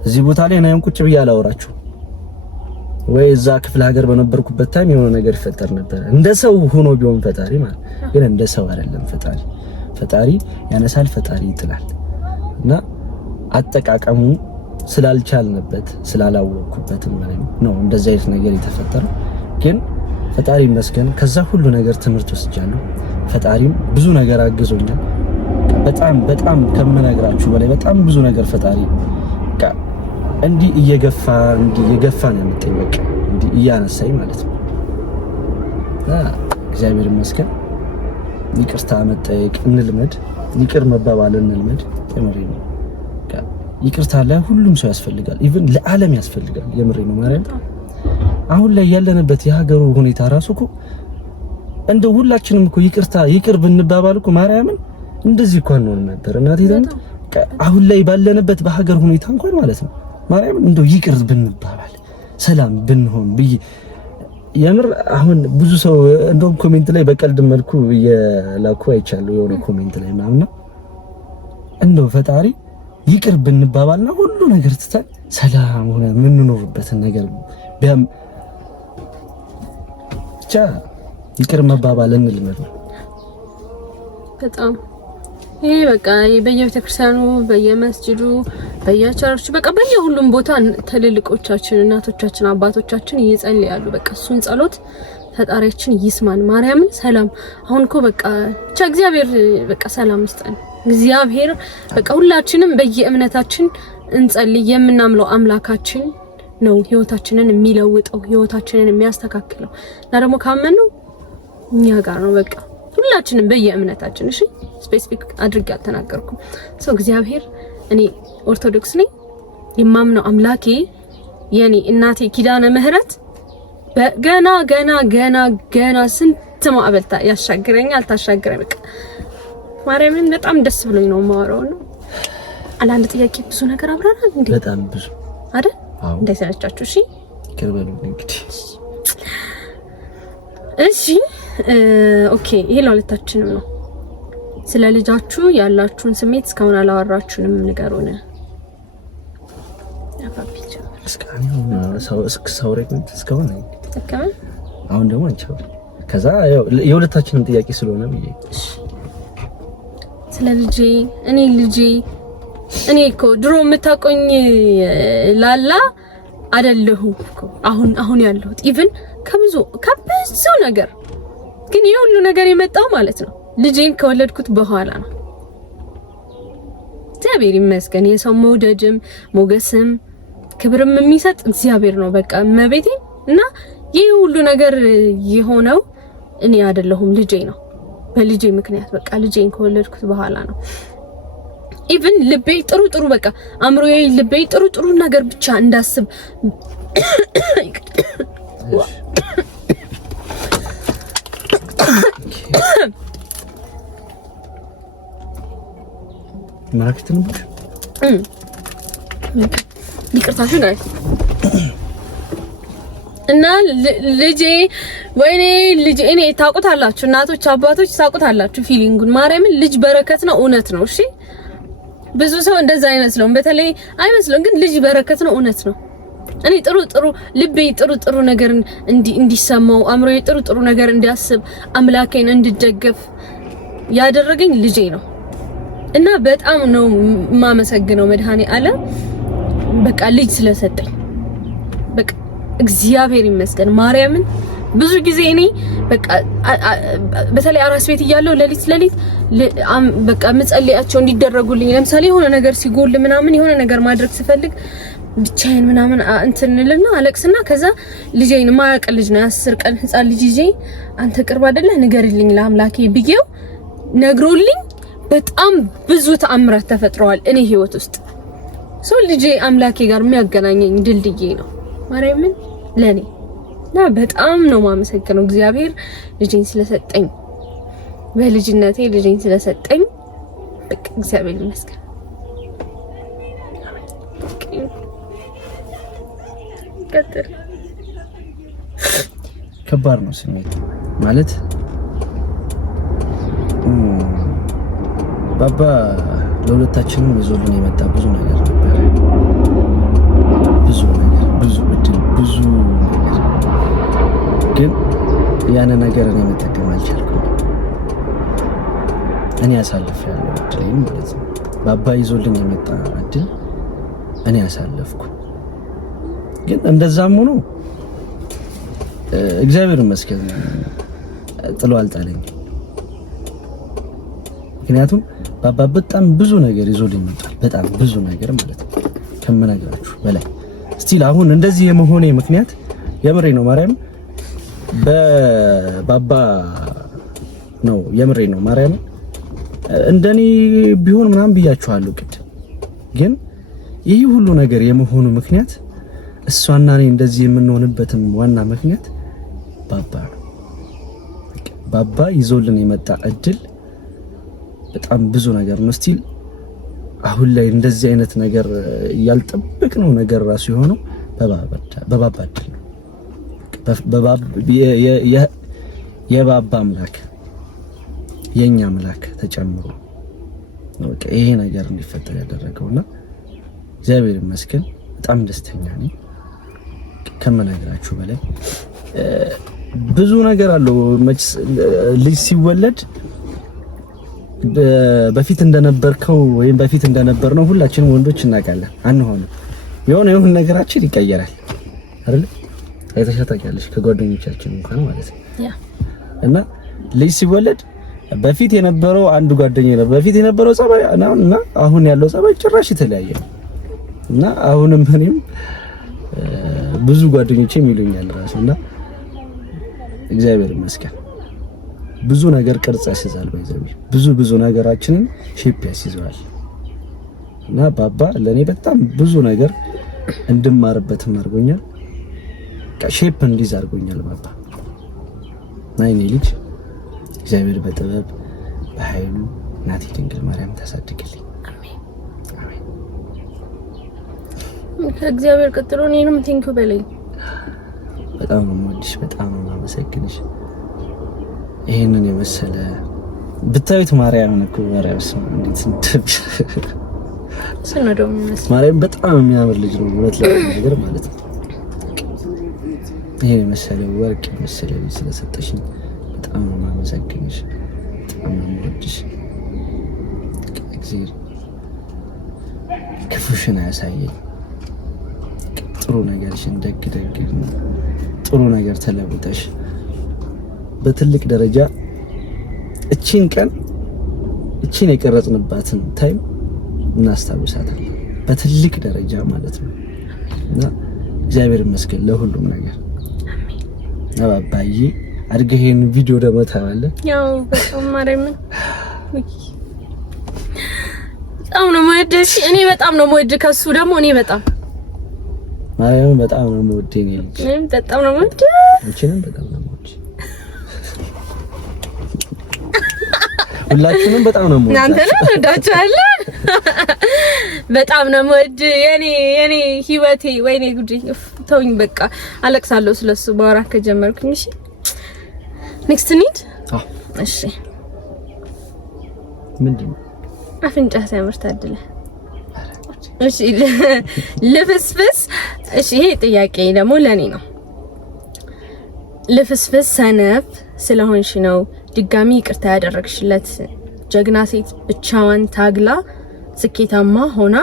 እዚህ ቦታ ላይ እኔም ቁጭ ብዬ አላወራችሁ ወይ እዛ ክፍለ ሀገር በነበርኩበት ታይም የሆነ ነገር ይፈጠር ነበር እንደ ሰው ሆኖ ቢሆን ፈጣሪ ማለት ግን እንደ ሰው አይደለም ፈጣሪ ያነሳል ፈጣሪ ይጥላል እና አጠቃቀሙ ስላልቻልንበት ስላላወቅኩበት ማለት ነው እንደዚህ አይነት ነገር የተፈጠረው ግን ፈጣሪ ይመስገን ከዛ ሁሉ ነገር ትምህርት ወስጃለሁ ፈጣሪም ብዙ ነገር አግዞኛል በጣም ከመነግራችሁ በላይ በጣም ብዙ ነገር ፈጣሪ እንዲህ እየገፋ ነው የምትጠይቅ እንዲህ እያነሳኝ ማለት ነው እግዚአብሔር ይመስገን ይቅርታ መጠየቅ እንልመድ ይቅር መባባል እንልመድ የምሬ ነው ይቅርታ ለሁሉም ሰው ያስፈልጋል ኢቭን ለዓለም ያስፈልጋል የምሬ ነው ማርያም አሁን ላይ ያለንበት የሀገሩ ሁኔታ ራሱ እኮ እንደው ሁላችንም እኮ ይቅር ብንባባል እኮ ማርያምን እንደዚህ እንኳን ነው ነበር እናቴ አሁን ላይ ባለንበት በሀገር ሁኔታ እንኳን ማለት ነው ማርያም እንደው ይቅር ብንባባል ሰላም ብንሆን ብዬ የምር አሁን ብዙ ሰው እንደውም ኮሜንት ላይ በቀልድ መልኩ የላኩ አይቻለሁ የሆነ ኮሜንት ላይ ማምና እንደው ፈጣሪ ይቅር ብንባባልና ሁሉ ነገር ትተን ሰላም ሆነ የምንኖርበትን ነገር ብቻ ይቅር መባባል እንልመድ በጣም ይሄ በቃ በየቤተክርስቲያኑ በየመስጂዱ በየቸርቹ በቃ በየሁሉም ቦታ ትልልቆቻችን እናቶቻችን አባቶቻችን ይጸልያሉ በቃ እሱን ጸሎት ፈጣሪያችን ይስማን ማርያምን ሰላም አሁን እኮ በቃ እግዚአብሔር በቃ ሰላም ይስጠን እግዚአብሔር በቃ ሁላችንም በየእምነታችን እንጸልይ የምናምለው አምላካችን ነው ህይወታችንን የሚለውጠው ህይወታችንን የሚያስተካክለው እና ደግሞ ካመነው እኛ ጋር ነው በቃ ሁላችንም በየእምነታችን እሺ ስፔሲፊክ አድርጌ አልተናገርኩም ሰው እግዚአብሔር እኔ ኦርቶዶክስ ነኝ የማምነው አምላኬ የኔ እናቴ ኪዳነ ምህረት ገና ስንት ማዕበልታ ያሻግረኛል ታሻግረኝ በቃ ማርያምን በጣም ደስ ብሎኝ ነው የማወራው ነው አንዳንድ ጥያቄ ብዙ ነገር አብራራን እንዴ በጣም ብዙ አይደል እንዳይሰለቻችሁ እሺ ይከርበሉ እንግዲህ እሺ ኦኬ ይሄ ለሁለታችንም ነው ስለ ልጃችሁ ያላችሁን ስሜት እስካሁን አላወራችሁንም ንገሩን አሁን ደግሞ አንቺ ከዛ የሁለታችንም ጥያቄ ስለሆነ ብዬ ስለ ልጄ እኔ እኮ ድሮ የምታቆኝ ላላ አይደለሁ እኮ አሁን ያለሁት ኢቭን ከብዙ ነገር ግን ይሄ ሁሉ ነገር የመጣው ማለት ነው ልጄን ከወለድኩት በኋላ ነው። እግዚአብሔር ይመስገን። የሰው መውደድም ሞገስም ክብርም የሚሰጥ እግዚአብሔር ነው። በቃ መቤቴ እና ይሄ ሁሉ ነገር የሆነው እኔ አይደለሁም ልጄ ነው። በልጄ ምክንያት በቃ ልጄን ከወለድኩት በኋላ ነው። ኢቭን ልቤ ጥሩ በቃ አምሮዬ ልቤ ጥሩ ነገር ብቻ እንዳስብ ማክተም ይቅርታሽን ጋር እና ልጄ ወይኔ ልጄ እኔ ታውቁታላችሁ፣ እናቶች አባቶች ታውቁታላችሁ ፊሊንጉን። ማርያምን ልጅ በረከት ነው፣ እውነት ነው። እሺ ብዙ ሰው እንደዛ አይመስለውም፣ በተለይ አይመስለውም፣ ግን ልጅ በረከት ነው፣ እውነት ነው። እኔ ጥሩ ልቤ ጥሩ ነገር እንዲሰማው አእምሮዬ ጥሩ ነገር እንዲያስብ አምላኬን እንድደገፍ ያደረገኝ ልጄ ነው እና በጣም ነው የማመሰግነው መድኃኔዓለም በቃ ልጅ ስለሰጠኝ። በቃ እግዚአብሔር ይመስገን። ማርያምን ብዙ ጊዜ እኔ በቃ በተለይ አራስ ቤት እያለሁ ሌሊት በቃ ምጸልያቸው እንዲደረጉልኝ ለምሳሌ የሆነ ነገር ሲጎል ምናምን የሆነ ነገር ማድረግ ስፈልግ ብቻዬን ምናምን እንትንልና አለቅስና ከዛ ልጄን ማያውቅ ልጅ ነው 10 ቀን ህፃን ልጅ ይዤ አንተ ቅርብ አይደለ ንገርልኝ ለአምላኬ ብዬው ነግሮልኝ በጣም ብዙ ተአምራት ተፈጥረዋል እኔ ህይወት ውስጥ። ሰው ልጄ አምላኬ ጋር የሚያገናኘኝ ድልድዬ ነው ማርያምን ለኔ እና በጣም ነው ማመሰግነው እግዚአብሔር ልጄን ስለሰጠኝ፣ በልጅነቴ ልጄን ስለሰጠኝ በቃ እግዚአብሔር ይመስገን። ከባድ ነው ስሜት ማለት ባባ ለሁለታችንም ይዞልን የመጣ ብዙ ነገር ነበር። ብዙ እድል ብዙ ነገር ግን ያን ነገር እኔ መጠቀም አልቻልኩም። እኔ አሳልፌያለሁ እድሌን ማለት ነው። ባባ ይዞልን የመጣ እድል እኔ አሳለፍኩ። ግን እንደዛም ሆኖ እግዚአብሔር ይመስገን ጥሎ አልጣለኝ። ምክንያቱም ባባ በጣም ብዙ ነገር ይዞልኝ መጣል፣ በጣም ብዙ ነገር ማለት ነው ከምነግራችሁ በላይ። ስቲል አሁን እንደዚህ የመሆኔ ምክንያት የምሬ ነው ማርያም በባባ ነው፣ የምሬ ነው ማርያም። እንደኔ ቢሆን ምናምን ብያችኋለሁ ግን ይህ ሁሉ ነገር የመሆኑ ምክንያት እሷና እኔ እንደዚህ የምንሆንበትም ዋና ምክንያት ባባ ነው። ባባ ይዞልን የመጣ እድል በጣም ብዙ ነገር ነው። ስቲል አሁን ላይ እንደዚህ አይነት ነገር ያልጠበቅነው ነገር ራሱ የሆነው በባባ እድል ነው። የባባ አምላክ የኛ አምላክ ተጨምሮ ነው ይሄ ነገር እንዲፈጠር ያደረገውና እግዚአብሔር ይመስገን በጣም ደስተኛ ነኝ ከመነግራችሁ በላይ። ብዙ ነገር አለው መች ልጅ ሲወለድ በፊት እንደነበርከው ወይም በፊት እንደነበርነው ሁላችንም ወንዶች እናውቃለን አንሆንም። የሆነ ነገራችን ይቀየራል አይደል? አይተሻታቂያለሽ ከጓደኞቻችን እንኳን ማለት ነው እና ልጅ ሲወለድ በፊት የነበረው አንድ ጓደኛዬ ነው በፊት የነበረው ጸባይ እና አሁን ያለው ጸባይ ጭራሽ የተለያየ ነው። እና አሁንም እኔም ብዙ ጓደኞቼ ይሉኛል ራሱና እግዚአብሔር ይመስገን ብዙ ነገር ቅርጽ ያስይዛል ባይዘው ብዙ ነገራችንን ሼፕ ያስይዛል። እና ባባ ለኔ በጣም ብዙ ነገር እንድማርበትም አድርጎኛል። ሼፕ እንዲዝ አድርጎኛል ባባ። ናይኔ ልጅ እግዚአብሔር በጥበብ በኃይሉ እናቴ ድንግል ማርያም ታሳድግልኝ። ከእግዚአብሔር ቀጥሎ እኔንም ቲንኩ በለኝ። በጣም ነው የምወድሽ፣ በጣም ነው የማመሰግንሽ። ይሄንን የመሰለ ብታዩት ማርያም ነው ማርያም እንዴት ስነደው የሚመስል ማርያም በጣም የሚያምር ልጅ ነው እውነት ለማለት ማለት ነው። ይሄ መሰለው ወርቅ መሰለው ስለሰጠሽኝ በጣም ነው የማመሰግንሽ። በጣም ነው የምወድሽ። እግዚአብሔር ክፉሽን አያሳየኝ። ጥሩ ነገርሽን ደግ ጥሩ ነገር ተለውጠሽ በትልቅ ደረጃ እቺን የቀረጽንባትን ታይም እናስታውሳታለን በትልቅ ደረጃ ማለት ነው። እና እግዚአብሔር ይመስገን ለሁሉም ነገር። አባዬ አድርገህ ይሄን ቪዲዮ ደግሞ ታያለህ። ያው በጣም ማርያምን በጣም ነው የምወድሽ። እኔ በጣም ነው የምወድህ። ከሱ ደግሞ እኔ በጣም ማርያምን በጣም ነው የምወድህ። እኔ ልጅ እኔም በጣም ነው የምወድህ። አንቺንም በጣም ነው የምወድህ። ሁላችንም በጣም ነው የምወድህ። እናንተንም ወዳችኋለሁ። በጣም ነው የምወድህ የኔ ህይወቴ። ወይኔ ጉዴ ተውኝ በቃ አለቅሳለሁ ስለሱ ማውራት ከጀመርኩኝ። እሺ ኔክስት ኒድ እሺ ምንድን ነው አፍንጫ ሲያምር ታድለ። እሺ ልፍስፍስ። እሺ ይሄ ጥያቄ ደግሞ ለኔ ነው። ልፍስፍስ ሰነፍ ስለሆንሽ ነው ድጋሚ ይቅርታ ያደረግሽለት? ጀግና ሴት ብቻዋን ታግላ ስኬታማ ሆና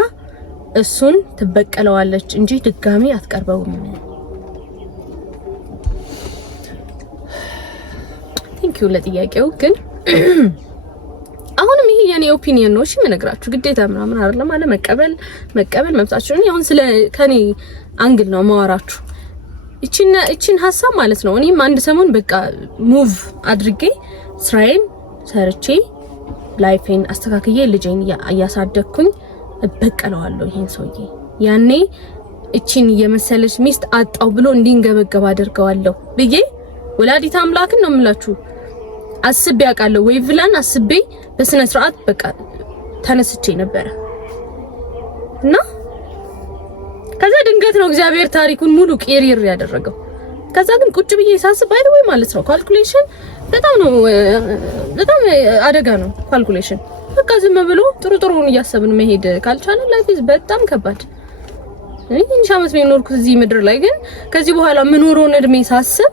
እሱን ትበቀለዋለች እንጂ ድጋሚ አትቀርበውም። ቴንኪው ለጥያቄው። ግን አሁንም ይሄ የኔ ኦፒኒየን ነው። እሺ የምነግራችሁ ግዴታ ምናምን አይደለም አለ መቀበል መብታችሁ ነው። አሁን ስለ ከኔ አንግል ነው ማወራችሁ እቺን ሐሳብ ማለት ነው። እኔም አንድ ሰሞን በቃ ሙቭ አድርጌ ስራዬን ሰርቼ ላይፌን አስተካክዬ ልጄን እያሳደግኩኝ እበቀለዋለሁ ይሄን ሰውዬ። ያኔ እቺን የመሰለች ሚስት አጣው ብሎ እንዲንገበገብ አድርገዋለሁ ብዬ ወላዲት አምላክን ነው የምላችሁ አስቤ አውቃለሁ። ወይ ብለን አስቤ በስነ ስርዓት በቃ ተነስቼ ነበር እና ከዛ ድንገት ነው እግዚአብሔር ታሪኩን ሙሉ ቄሪር ያደረገው። ከዛ ግን ቁጭ ብዬ ሳስብ አይደል ወይ ማለት ነው ካልኩሌሽን በጣም አደጋ ነው ካልኩሌሽን። በቃ ዝም ብሎ ጥሩን እያሰብን መሄድ ካልቻለ ላይፍ በጣም ከባድ። እኔ ትንሽ ዓመት ቢኖርኩት እዚህ ምድር ላይ ግን ከዚህ በኋላ የምኖረውን እድሜ ሳስብ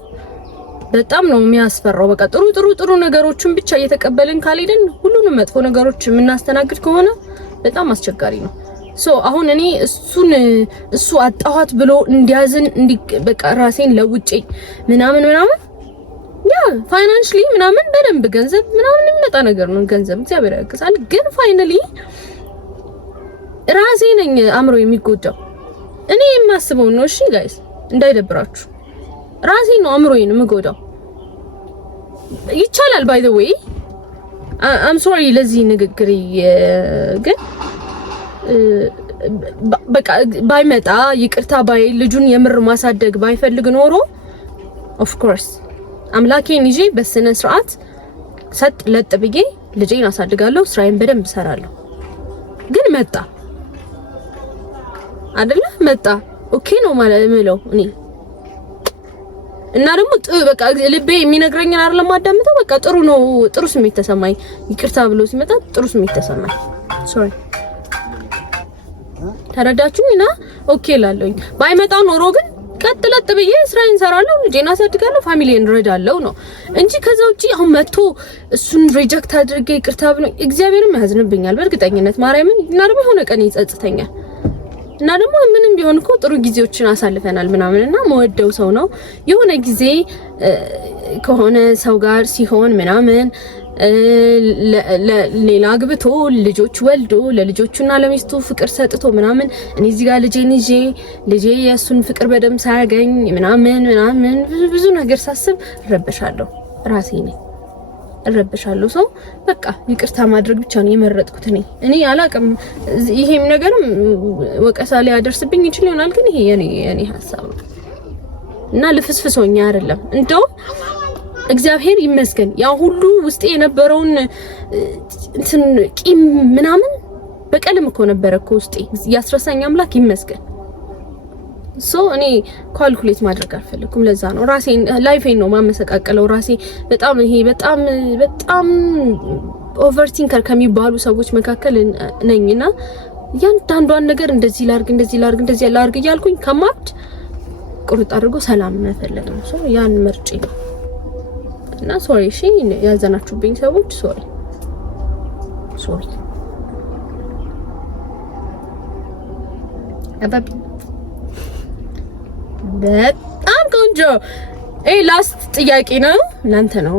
በጣም ነው የሚያስፈራው። በቃ ጥሩ ነገሮችን ብቻ እየተቀበልን ካልሄድን ሁሉንም መጥፎ ነገሮች የምናስተናግድ ከሆነ በጣም አስቸጋሪ ነው። አሁን እኔ እሱ አጣኋት ብሎ እንዲያዝን በቃ ራሴን ለውጬ ምናምን ያ ፋይናንሻሊ ምናምን በደንብ ገንዘብ ምናምን የሚመጣ ነገር ነው። ገንዘብ እግዚአብሔር ያግዛል። ግን ፋይናሊ ራሴ ነኝ አእምሮ የሚጎዳው። እኔ የማስበው ነው። እሺ ጋይስ እንዳይደብራችሁ ራሴ ነው አእምሮዬን የምጎዳው። ይቻላል ባይ ዘ ዌይ አም ሶሪ ለዚህ ንግግር ግን በቃ ባይመጣ ይቅርታ ባይ ልጁን የምር ማሳደግ ባይፈልግ ኖሮ ኦፍ ኮርስ አምላኬን ይዤ በስነ ስርዓት ሰጥ ለጥ ብዬ ልጄን አሳድጋለሁ፣ ስራዬን በደንብ እሰራለሁ። ግን መጣ አይደለ መጣ ኦኬ ነው ማለት ምለው እኔ እና ደግሞ በቃ ልቤ የሚነግረኝን አይደለም ማዳምጠው። በቃ ጥሩ ነው ጥሩ ስሜት ተሰማኝ። ይቅርታ ብሎ ሲመጣ ጥሩ ስሜት ተሰማኝ። ሶሪ ተረዳችሁኝና ኦኬ ላለኝ ባይመጣው ኖሮ ግን ቀጥለጥ ብዬ ስራዬን እሰራለሁ፣ ልጄን አሳድጋለሁ፣ ፋሚሊዬን እረዳለሁ ነው እንጂ ከዛ ውጪ አሁን መጥቶ እሱን ሪጀክት አድርጌ ይቅርታ ብሎ እግዚአብሔርም ያዝንብኛል በእርግጠኝነት ማርያምን። እና ደግሞ የሆነ ቀን ይጸጽተኛል። እና ደግሞ ምንም ቢሆን እኮ ጥሩ ጊዜዎችን አሳልፈናል ምናምንና መወደው ሰው ነው። የሆነ ጊዜ ከሆነ ሰው ጋር ሲሆን ምናምን ሌላ ግብቶ ልጆች ወልዶ ለልጆቹና ለሚስቱ ፍቅር ሰጥቶ ምናምን እኔ እዚህ ጋር ልጄ የሱን ፍቅር በደም ሳያገኝ ምናምን ብዙ ነገር ሳስብ እረበሻለሁ። ራሴ ነኝ እረበሻለሁ። ሰው በቃ ይቅርታ ማድረግ ብቻ ነው የመረጥኩት። እኔ አላቅም። ይሄም ነገርም ወቀሳ ላይ ያደርስብኝ ይችላል ይሆናል፣ ግን ይሄ የኔ ሐሳብ ነው እና ልፍስፍሶኛ አይደለም። እንደውም እግዚአብሔር ይመስገን ያ ሁሉ ውስጤ የነበረውን እንትን ቂም ምናምን በቀልም እኮ ነበረ እኮ ውስጤ ያስረሳኝ አምላክ ይመስገን። እኔ ካልኩሌት ማድረግ አልፈልኩም። ለዛ ነው ራሴን ላይፌን ነው ማመሰቃቀለው። ራሴ በጣም ኦቨርቲንከር ከሚባሉ ሰዎች መካከል ነኝና ያንዳንዷን ነገር እንደዚህ ላርግ እያልኩኝ ከማብድ ቁርጥ አድርጎ ሰላም መፈለግ ነው። ሶ ያን ምርጫ ነው እና ሶሪ እሺ ያዘናችሁብኝ ሰዎች ሶሪ አባቢ በጣም ቆንጆ። ላስት ጥያቄ ነው እናንተ ነው።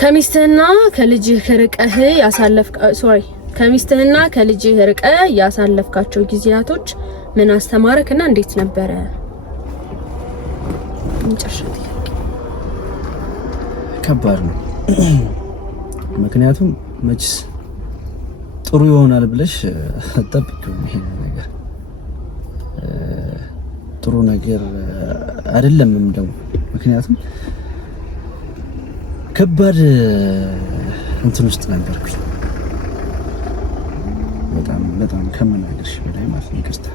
ከሚስትህና ከልጅህ ርቀህ ያሳለፍካቸው ጊዜያቶች ምን አስተማረክና እንዴት ነበረ? ከባድ ነው። ምክንያቱም መችስ ጥሩ ይሆናል ብለሽ አትጠብቂው። ይሄ ነገር ጥሩ ነገር አይደለም ደግሞ ምክንያቱም ከባድ እንትን ውስጥ ነበርኩኝ። በጣም ከመናገርሽ በላይ ማለት ነው። ይቅርታ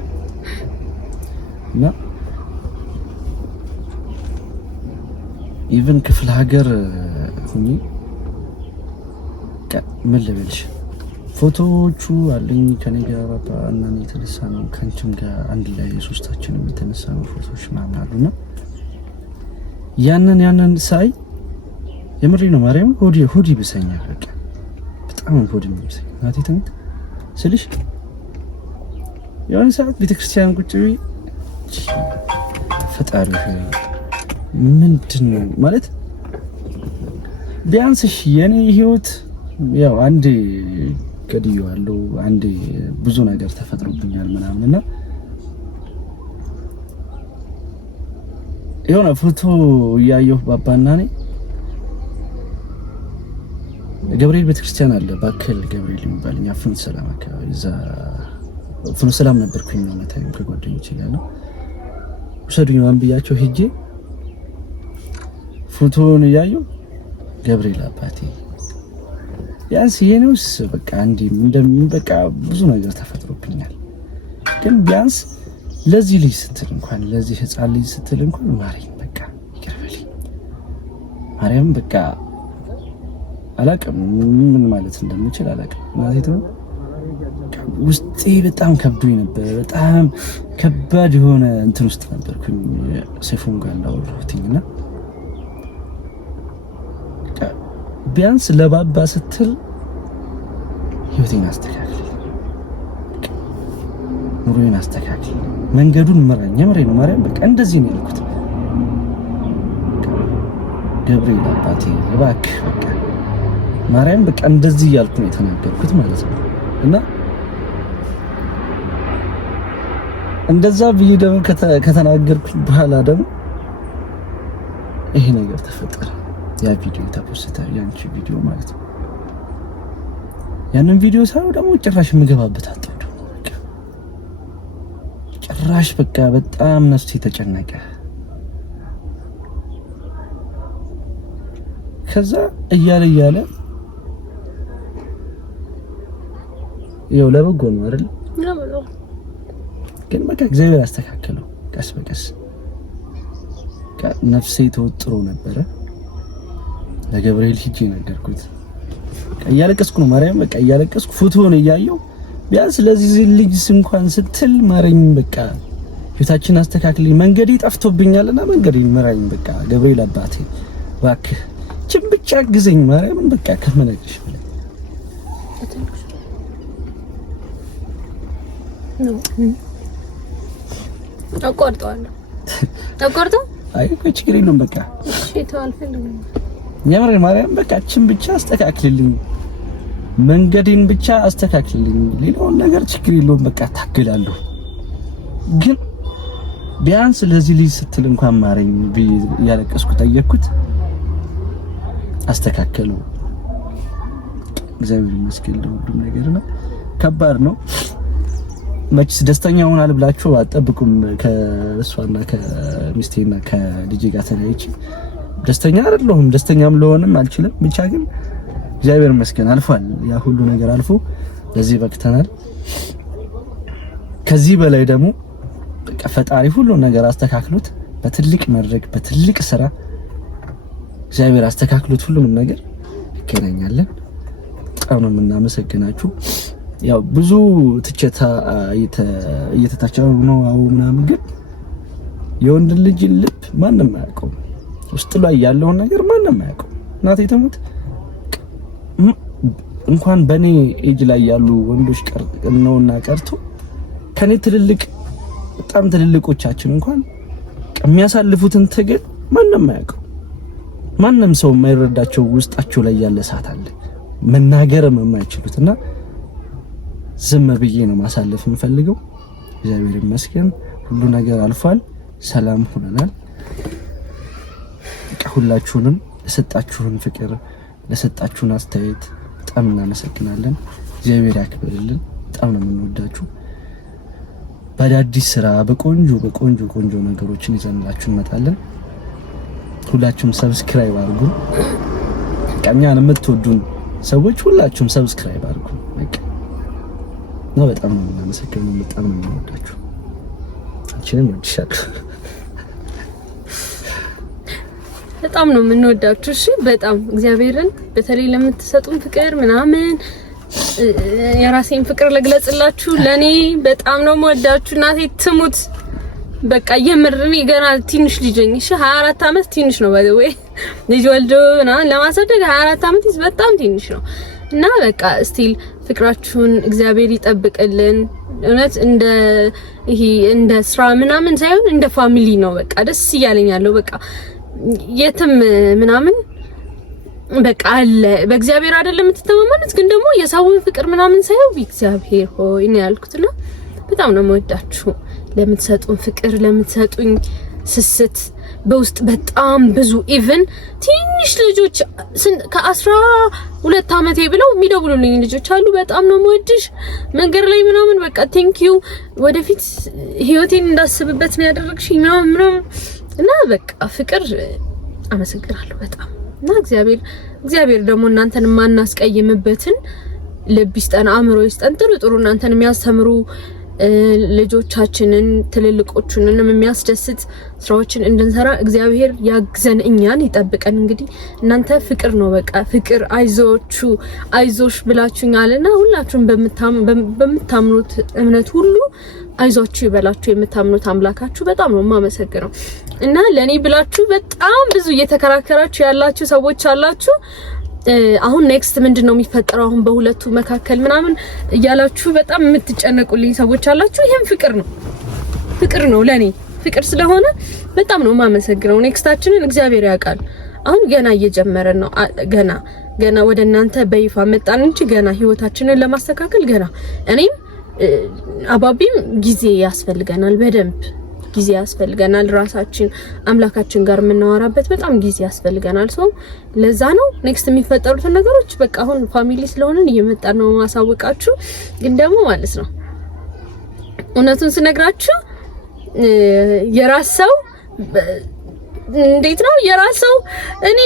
እና ኢቭን ክፍለ ሀገር ሁኚ ምን ልበልሽ ፎቶዎቹ አለኝ ከኔ ጋር እና እኔ የተነሳ ነው ከአንቺም ጋር አንድ ላይ ሶስታችንም የተነሳ ነው ፎቶዎች ምናምን አሉና ያንን ሳይ የምሬ ነው ማርያም ሆዲ ብሰኛል። በቃ በጣም ሆዲ ብሰኝ ናቲ ተንት ስልሽ የሆነ ሰዓት ቤተክርስቲያን ቁጭ ብዬ ፈጣሪ ምንድነው ማለት ቢያንስ የኔ ህይወት ያው አንዴ ገድዬዋለሁ፣ አንዴ ብዙ ነገር ተፈጥሮብኛል ምናምንና የሆነ ፎቶ እያየሁ ባባና ነኝ ገብርኤል ቤተክርስቲያን አለ ባከል ገብርኤል የሚባል ፍኖተ ሰላም አካባቢ እዛ ፍኖተ ሰላም ነበርኩኝ ነው መታየም ከጓደኞቼ ጋር ነው ውሰዱኝ ማን ብያቸው ሄጄ ፎቶውን እያየሁ ገብርኤል አባቴ ያንስ የኔውስ በቃ እንዴ እንደምን በቃ ብዙ ነገር ተፈጥሮብኛል፣ ግን ቢያንስ ለዚህ ልጅ ስትል እንኳን ለዚህ ህፃን ልጅ ስትል እንኳን ማርያም በቃ ይገርበልኝ ማርያም በቃ አላቅም ምን ማለት እንደምችል አላቅም ማለት ነው። ውስጤ በጣም ከብዶኝ ነበር። በጣም ከባድ የሆነ እንትን ውስጥ ነበርኩኝ ሰይፉን ጋር እንዳወራሁትኝና ቢያንስ ለባባ ስትል ህይወቴን አስተካክል፣ ኑሮዬን አስተካክል፣ መንገዱን ምራኝ። የምሬ ነው ማርያም በቃ እንደዚህ ነው ያልኩት። ገብርኤል አባቴ እባክህ በቃ ማርያም በቃ እንደዚህ እያልኩ ነው የተናገርኩት ማለት ነው። እና እንደዛ ብዬ ደግሞ ከተናገርኩ በኋላ ደግሞ ይሄ ነገር ተፈጠረ። ያ ቪዲዮ ተፖስተ ያንቺ ቪዲዮ ማለት ነው። ያንን ቪዲዮ ሳይሆን ደግሞ ጭራሽ የምገባበት አጣሁ። በቃ ጭራሽ በቃ በጣም ነፍሴ ተጨነቀ። ከዛ እያለ ይኸው ለበጎ ነው አይደል? ግን በቃ እግዚአብሔር አስተካከለው ቀስ በቀስ። ነፍሴ ተወጥሮ ነበረ። ለገብርኤል ሂጂ ነገርኩት። እያለቀስኩ ነው ማርያም በቃ እያለቀስኩ ፎቶውን እያየሁ ቢያንስ ለዚህ ልጅ እንኳን ስትል ማረኝ በቃ ህይወታችን አስተካክልኝ፣ መንገዴ ጠፍቶብኛልና መንገዴን ምራኝ በቃ ገብርኤል አባቴ እባክህ ችን ብቻ ግዘኝ ማርያምን በቃ ከመነግርሽ በላይ ነው። አቆርጠው አይ ችግር የለውም በቃ እሺ ተዋልፈልኝ የምሬ ማርያም በቃ ችን ብቻ አስተካክልልኝ፣ መንገዴን ብቻ አስተካክልልኝ፣ ሌላውን ነገር ችግር የለውም በቃ ታገላለሁ። ግን ቢያንስ ለዚህ ልጅ ስትል እንኳን ማረኝ ብዬ ያለቀስኩ ጠየቅኩት፣ አስተካከለው። እግዚአብሔር ይመስገን ለሁሉም ነገር ነው። ከባድ ነው መችስ ደስተኛ ሆናል ብላችሁ አጠብቁም። ከእሷና ከሚስቴና ከልጄ ጋር ተለያይቼ ደስተኛ አይደለሁም። ደስተኛም ልሆንም አልችልም። ብቻ ግን እግዚአብሔር ይመስገን አልፏል። ያ ሁሉ ነገር አልፎ ለዚህ በቅተናል። ከዚህ በላይ ደግሞ በቃ ፈጣሪ ሁሉ ነገር አስተካክሎት በትልቅ መድረክ በትልቅ ስራ እግዚአብሔር አስተካክሎት ሁሉንም ነገር ይገናኛለን። በጣም ነው የምናመሰግናችሁ። ያው ብዙ ትችታ እየተታቻው ነው አው ምናምን፣ ግን የወንድ ልጅ ልብ ማንም አያውቀው፣ ውስጥ ላይ ያለውን ነገር ማንም አያውቀው። እናቴ ተሞት እንኳን በኔ ኤጅ ላይ ያሉ ወንዶች ነውና ቀርቶ ከኔ ትልልቅ በጣም ትልልቆቻችን እንኳን የሚያሳልፉትን ትግል ማንም አያውቀው። ማንም ሰው የማይረዳቸው ውስጣቸው ላይ ያለ እሳት አለ መናገርም የማይችሉትና ዝም ብዬ ነው ማሳለፍ የምፈልገው። እግዚአብሔር ይመስገን ሁሉ ነገር አልፏል፣ ሰላም ሆነናል። ሁላችሁንም ለሰጣችሁን ፍቅር ለሰጣችሁን አስተያየት በጣም እናመሰግናለን። እግዚአብሔር ያክብርልን። በጣም ነው የምንወዳችሁ። በአዳዲስ ስራ በቆንጆ ነገሮችን ይዘንላችሁ እንመጣለን። ሁላችሁም ሰብስክራይብ አድርጉ። እኛን የምትወዱን ሰዎች ሁላችሁም ሰብስክራይብ አድርጉ። በጣም ነው የምናመሰግነው። በጣም ነው የምንወዳችሁ። አንቺንም ወድሻለሁ። በጣም ነው የምንወዳችሁ። እሺ በጣም እግዚአብሔርን በተለይ ለምትሰጡን ፍቅር ምናምን የራሴን ፍቅር ለግለጽላችሁ። ለኔ በጣም ነው የምወዳችሁ። እናቴ ትሙት በቃ የምርኔ ገና ትንሽ ልጅ ነኝ። እሺ 24 አመት ትንሽ ነው ወይ ልጅ ወልዶ ለማሳደግ 24 አመት በጣም ትንሽ ነው እና በቃ ስቲል ፍቅራችሁን እግዚአብሔር ይጠብቅልን። እውነት እንደ ስራ ምናምን ሳይሆን እንደ ፋሚሊ ነው። በቃ ደስ እያለኝ ያለው በቃ የትም ምናምን በቃ አለ በእግዚአብሔር አይደለም የምትተማመኑት፣ ግን ደግሞ የሰውን ፍቅር ምናምን ሳይው እግዚአብሔር ሆይ ነው ያልኩትና በጣም ነው የምወዳችሁ። ለምትሰጡን ፍቅር ለምትሰጡኝ ስስት በውስጥ በጣም ብዙ ኢቭን ትንሽ ልጆች ከ12 አመቴ ብለው የሚደውሉልኝ ልጆች አሉ። በጣም ነው የምወድሽ መንገድ ላይ ምናምን በቃ ቴንክ ዩ ወደፊት ህይወቴን እንዳስብበት ነው ያደረግሽኝ ምናምን እና በቃ ፍቅር አመሰግናለሁ በጣም እና እግዚአብሔር ደግሞ እናንተን ማናስቀይምበትን ልብ ይስጠን፣ አእምሮ ይስጠን። ጥሩ እናንተን የሚያስተምሩ ልጆቻችንን ትልልቆቹንም የሚያስደስት ስራዎችን እንድንሰራ እግዚአብሔር ያግዘን፣ እኛን ይጠብቀን። እንግዲህ እናንተ ፍቅር ነው በቃ ፍቅር፣ አይዞሽ ብላችሁኛልና ሁላችሁም በምታምኑት እምነት ሁሉ አይዟችሁ ይበላችሁ የምታምኑት አምላካችሁ በጣም ነው የማመሰግነው። እና ለኔ ብላችሁ በጣም ብዙ እየተከራከራችሁ ያላችሁ ሰዎች አላችሁ። አሁን ኔክስት ምንድነው የሚፈጠረው አሁን በሁለቱ መካከል ምናምን እያላችሁ በጣም የምትጨነቁልኝ ሰዎች አላችሁ። ይሄም ፍቅር ነው ለኔ ፍቅር ስለሆነ በጣም ነው የማመሰግነው። ኔክስታችንን እግዚአብሔር ያውቃል። አሁን ገና እየጀመረን ነው። ገና ወደ እናንተ በይፋ መጣን እንጂ ገና ህይወታችንን ለማስተካከል ገና እኔም አባቢም ጊዜ ያስፈልገናል፣ በደንብ ጊዜ ያስፈልገናል። ራሳችን አምላካችን ጋር የምናወራበት በጣም ጊዜ ያስፈልገናል። ሰው ለዛ ነው ኔክስት የሚፈጠሩት ነገሮች በቃ አሁን ፋሚሊ ስለሆነን እየመጣን ነው ማሳወቃችሁ። ግን ደግሞ ማለት ነው እውነቱን ስነግራችሁ የራስ ሰው እንዴት ነው የራስ ሰው እኔ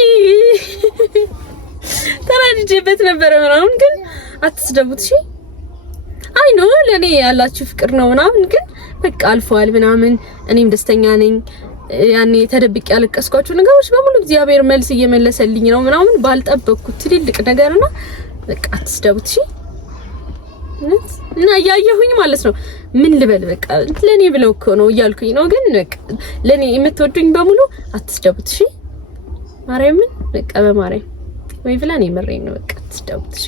ተናድጄበት ነበረ ምናምን፣ ግን አትስደቡት እሺ። አይ ነው ለኔ ያላችሁ ፍቅር ነው ምናምን፣ ግን በቃ አልፏል ምናምን። እኔም ደስተኛ ነኝ። ያኔ ተደብቄ ያለቀስኳቸው ነገሮች በሙሉ እግዚአብሔር መልስ እየመለሰልኝ ነው ምናምን ባልጠበቅኩት ትልልቅ ነገርና በቃ አትስደቡት እሺ። እና ያያሁኝ ማለት ነው ምን ልበል በቃ ለኔ ብለው እኮ ነው እያልኩኝ ነው። ግን በቃ ለኔ የምትወዱኝ በሙሉ አትስደቡት እሺ። ማርያምን በቃ በማርያም ወይ ብላኔ መረኝ ነው በቃ አትስደቡት እሺ።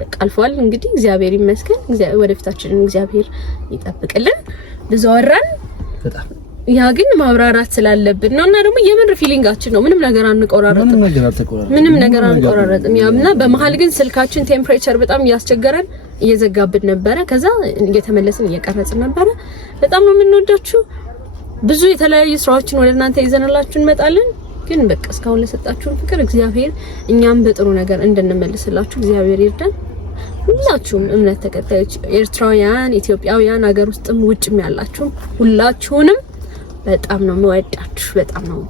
በቃ አልፏል እንግዲህ እግዚአብሔር ይመስገን። ወደፊታችንን እግዚአብሔር ይጠብቅልን። ብዙ አወራን በጣም ያ ግን ማብራራት ስላለብን ነው። እና ደግሞ የምን ፊሊንጋችን ነው ምንም ነገር አንቆራረጥም፣ ምንም ነገር አንቆራረጥም። ያና በመሃል ግን ስልካችን ቴምፕሬቸር በጣም እያስቸገረን እየዘጋብን ነበረ። ከዛ እየተመለስን እየቀረጽን ነበረ። በጣም ነው የምንወዳችሁ። ብዙ የተለያዩ ስራዎችን ወደ እናንተ ይዘናላችሁ እንመጣለን። ግን በቃ እስካሁን ለሰጣችሁን ፍቅር እግዚአብሔር እኛም በጥሩ ነገር እንድንመልስላችሁ እግዚአብሔር ይርዳን። ሁላችሁም እምነት ተከታዮች ኤርትራውያን፣ ኢትዮጵያውያን ሀገር ውስጥም ውጭም ያላችሁ ሁላችሁንም በጣም ነው የምወዳችሁ። በጣም ነው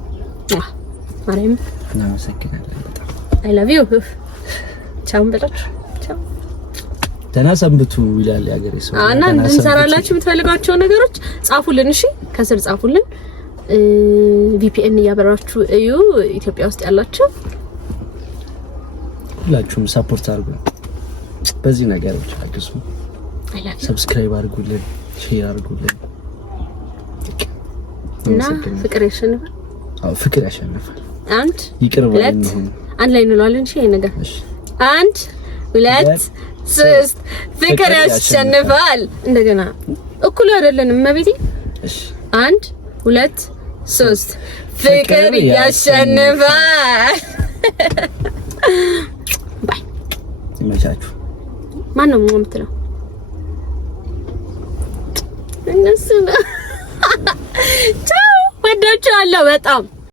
ማርያም እናመሰግናለን። በጣም አይ ላቭ ዩ ቻው በላችሁ። ቻው ደህና ሰንብቱ ይላል ያገሬ ሰው። እና እንሰራላችሁ የምትፈልጓቸው ነገሮች ጻፉልን እሺ፣ ከስር ጻፉልን። ቪፒኤን እያበራችሁ እዩ ኢትዮጵያ ውስጥ ያላችሁ ሁላችሁም ሰፖርት አድርጉ። በዚህ ነገር ብቻ አግዙ። ሰብስክራይብ አድርጉልን፣ ሼር አድርጉልን እና ፍቅር ያሸንፋል። አዎ ፍቅር ያሸንፋል። አንድ ይቅር ባይን ነው። አንድ ላይ እንለዋለን። እሺ ይሄ ነገር 1 2 3 ፍቅር ያሸንፋል። እንደገና እኩል አይደለንም መቤቴ። እሺ 1 2 3 ፍቅር ያሸንፋል። ባይ ይመቻችሁ። ማን ነው የምትለው? እነሱ ቻው፣ ወዳችኋለሁ በጣም